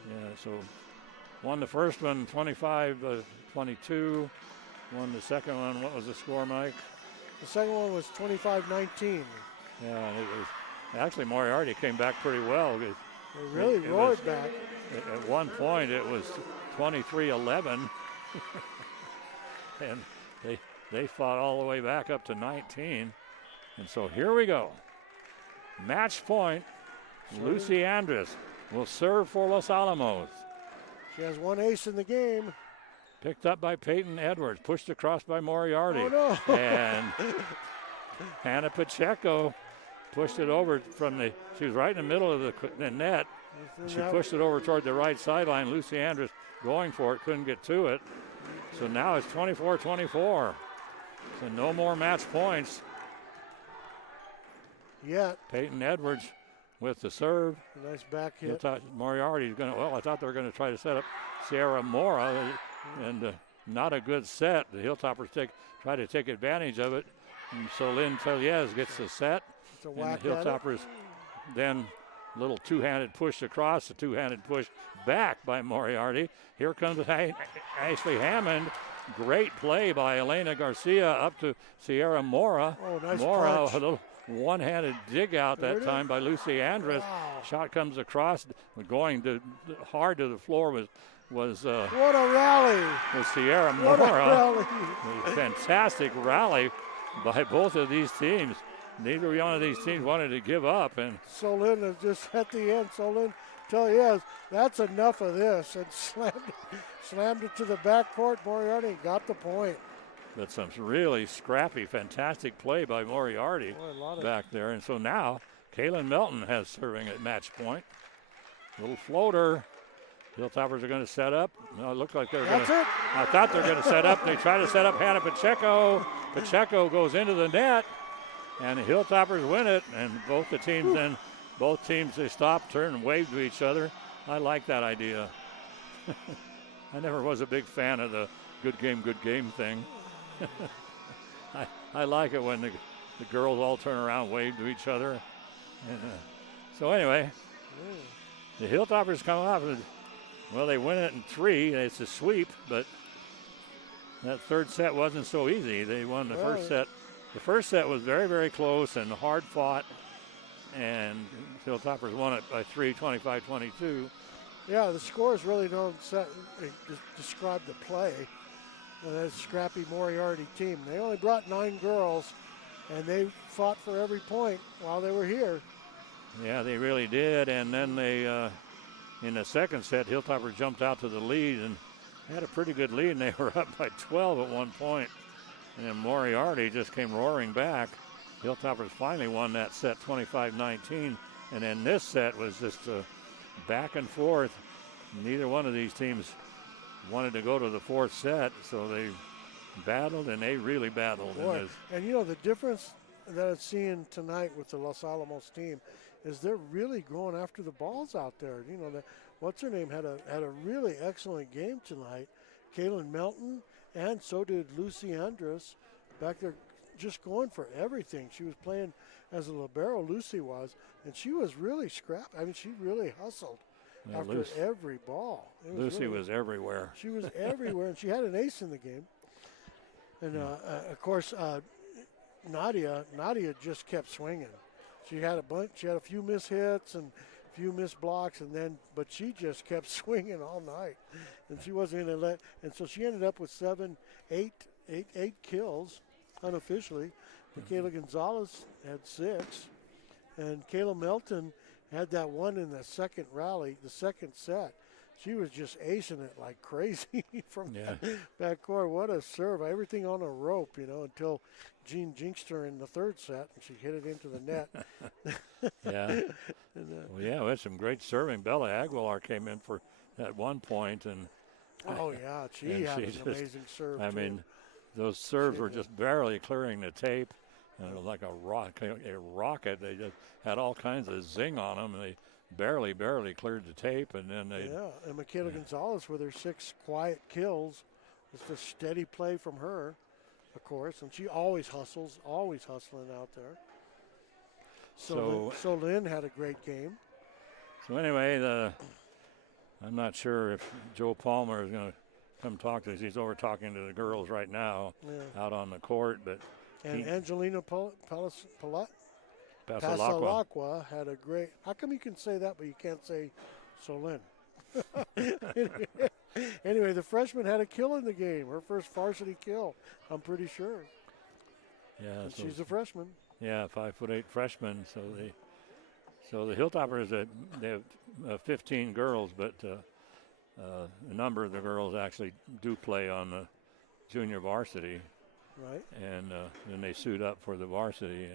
Yeah, so won the first one 25-22. Won the second one. What was the score, Mike? The second one was 25-19. Yeah, and it was actually Moriarty came back pretty well. They really roared back. At one point, it was 23-11, and they fought all the way back up to 19. And so here we go. Match point. Lucy Andrus will serve for Los Alamos. She has one ace in the game. Picked up by Peyton Edwards, pushed across by Moriarty. Oh, no. And Hannah Pacheco pushed it over she was right in the middle of the net. She pushed it over toward the right sideline. Lucy Andrus going for it, couldn't get to it. So now it's 24-24. So no more match points. Yet. Peyton Edwards with the serve. Nice back hit. Moriarty's going to, I thought they were going to try to set up Sierra Mora, and not a good set. The Hilltoppers try to take advantage of it. And so Lynn Teliez gets the set. And the Hilltoppers then a little two-handed push across, a two-handed push back by Moriarty. Here comes Ashley Hammond. Great play by Elena Garcia up to Sierra Mora. Oh, nice Mora, punch. a little one-handed dig out that time by Lucy Andrus. Wow. Shot comes across, going hard to the floor was what a rally! Was Sierra What Mora. A rally. A fantastic rally by both of these teams. Neither one of these teams wanted to give up, and Solin is just at the end. Solin Teliez, that's enough of this, and slammed it to the backcourt. Moriarty got the point. But some really scrappy, fantastic play by Moriarty back there. And so now Kaylin Melton has serving at match point. Little floater. Hilltoppers are going to set up. No, it looked like they're going to. I thought they were going to set up. They try to set up Hannah Pacheco. Pacheco goes into the net, and the Hilltoppers win it. And both teams, they stop, turn, and wave to each other. I like that idea. I never was a big fan of the good game thing. I like it when the girls all turn around, wave to each other. And, so anyway, the Hilltoppers come up. Well, they win it in 3. It's a sweep, but that third set wasn't so easy. They won the first set. The first set was very, very close and hard fought, and Hilltoppers won it by 3, 25-22. Yeah, the scores really don't describe the play. That scrappy Moriarty team. They only brought 9 girls, and they fought for every point while they were here. Yeah, they really did. And then they, in the second set, Hilltoppers jumped out to the lead and had a pretty good lead, and they were up by 12 at one point. And then Moriarty just came roaring back. Hilltoppers finally won that set 25-19. And then this set was just back and forth. Neither one of these teams wanted to go to the fourth set, so they battled, and they really battled. And you know, the difference that I'm seeing tonight with the Los Alamos team is they're really going after the balls out there. You know, what's her name had a really excellent game tonight. Kaylin Melton, and so did Lucy Andrus back there just going for everything. She was playing as a libero, Lucy was, and she was really scrappy. I mean, she really hustled. Yeah, after every ball. Lucy was everywhere. She was everywhere, and she had an ace in the game. And, of course, Nadia just kept swinging. She had a few missed hits and a few missed blocks, but she just kept swinging all night. And she wasn't going to let, and so she ended up with 8 kills unofficially. Michaela Gonzalez had 6, and Kayla Melton had that one in the second rally, the second set. she was just acing it like crazy from Yeah. back court. What a serve. Everything on a rope, you know, until Jean jinxed her in the third set and she hit it into the net. Yeah. And, Well, yeah, we had some great serving. Bella Aguilar came in for at one point, and oh, yeah, she and had she an just- amazing serve, I too. mean, those serves She were did. just barely clearing the tape, and it was like a rocket. They just had all kinds of zing on them, and they barely cleared the tape, and then they. Yeah, and Michaela Gonzalez with her 6 quiet kills. It's just steady play from her, of course, and she always hustling out there. So Lynn had a great game. So anyway, I'm not sure if Joe Palmer is going to come talk to us. He's over talking to the girls right now Yeah. out on the court, but And Angelina Pasalacqua. Pasalacqua had a great. How come you can say that, but you can't say Solin? Anyway, the freshman had a kill in the game. Her first varsity kill, I'm pretty sure. Yeah, And so she's a freshman. yeah, 5'8" freshman. So the Hilltoppers they have 15 girls, but a number of the girls actually do play on the junior varsity, Right. and then they suit up for the varsity,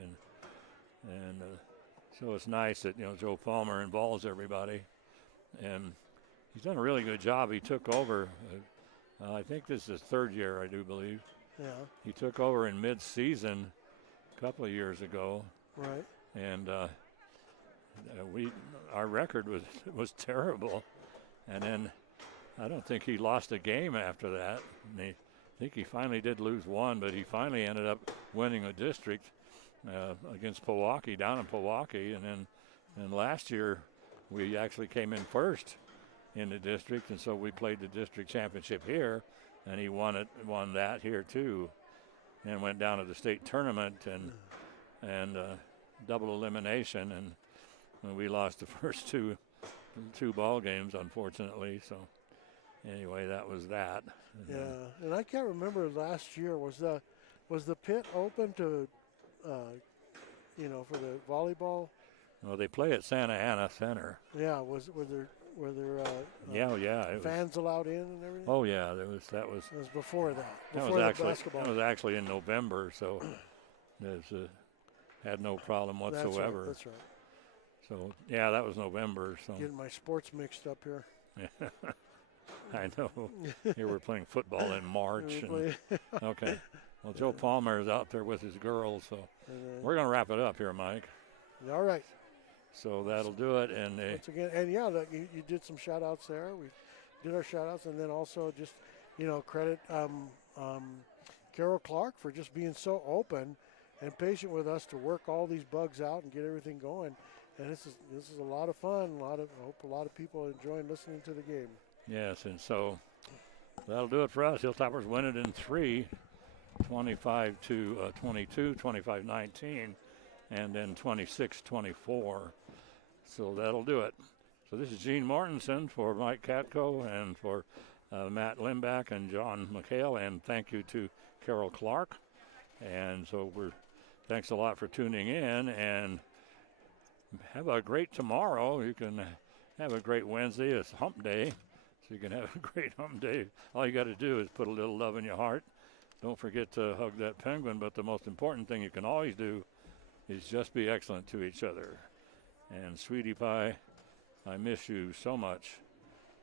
and so it's nice that Joe Palmer involves everybody, and he's done a really good job. He took over. I think this is his third year, I do believe. Yeah. He took over in mid-season a couple of years ago, Right. and our record was terrible, and then I don't think he lost a game after that. And I think he finally did lose one, but he finally ended up winning a district against Pewaukee, down in Pewaukee, and last year we actually came in first in the district, and so we played the district championship here, and he won that here too, and went down to the state tournament and double elimination, and we lost the first two ball games, unfortunately. So anyway, that was that. Yeah, and I can't remember last year. Was the pit open to, for the volleyball? Well, they play at Santa Ana Center. Yeah. Were there Yeah. fans allowed in and everything? Oh yeah, that was It was before that. that Before was the basketball. that was actually in November, so there's had no problem whatsoever. That's right. So yeah, that was November. So Getting my sports mixed up here. I know. Here we're playing football in March. We Okay. Well, Joe Palmer is out there with his girls, so we're going to wrap it up here, Mike. All right. So that'll do it. And Once again, and yeah, look, you did some shout outs there. We did our shout outs, and then also just, credit Carol Clark for just being so open and patient with us to work all these bugs out and get everything going. And this is a lot of fun. I hope a lot of people are enjoying listening to the game. yes, and so that'll do it for us. Hilltoppers win it in 3, 25-22, 25-19, and then 26-24. So that'll do it. So this is Gene Mortensen for Mike Katko and for Matt Limbach and John McHale, and thank you to Carol Clark. And so thanks a lot for tuning in, and have a great tomorrow. You can have a great Wednesday. It's hump day, so you can have a great hump day. All you got to do is put a little love in your heart. Don't forget to hug that penguin, but the most important thing you can always do is just be excellent to each other. And Sweetie Pie, I miss you so much.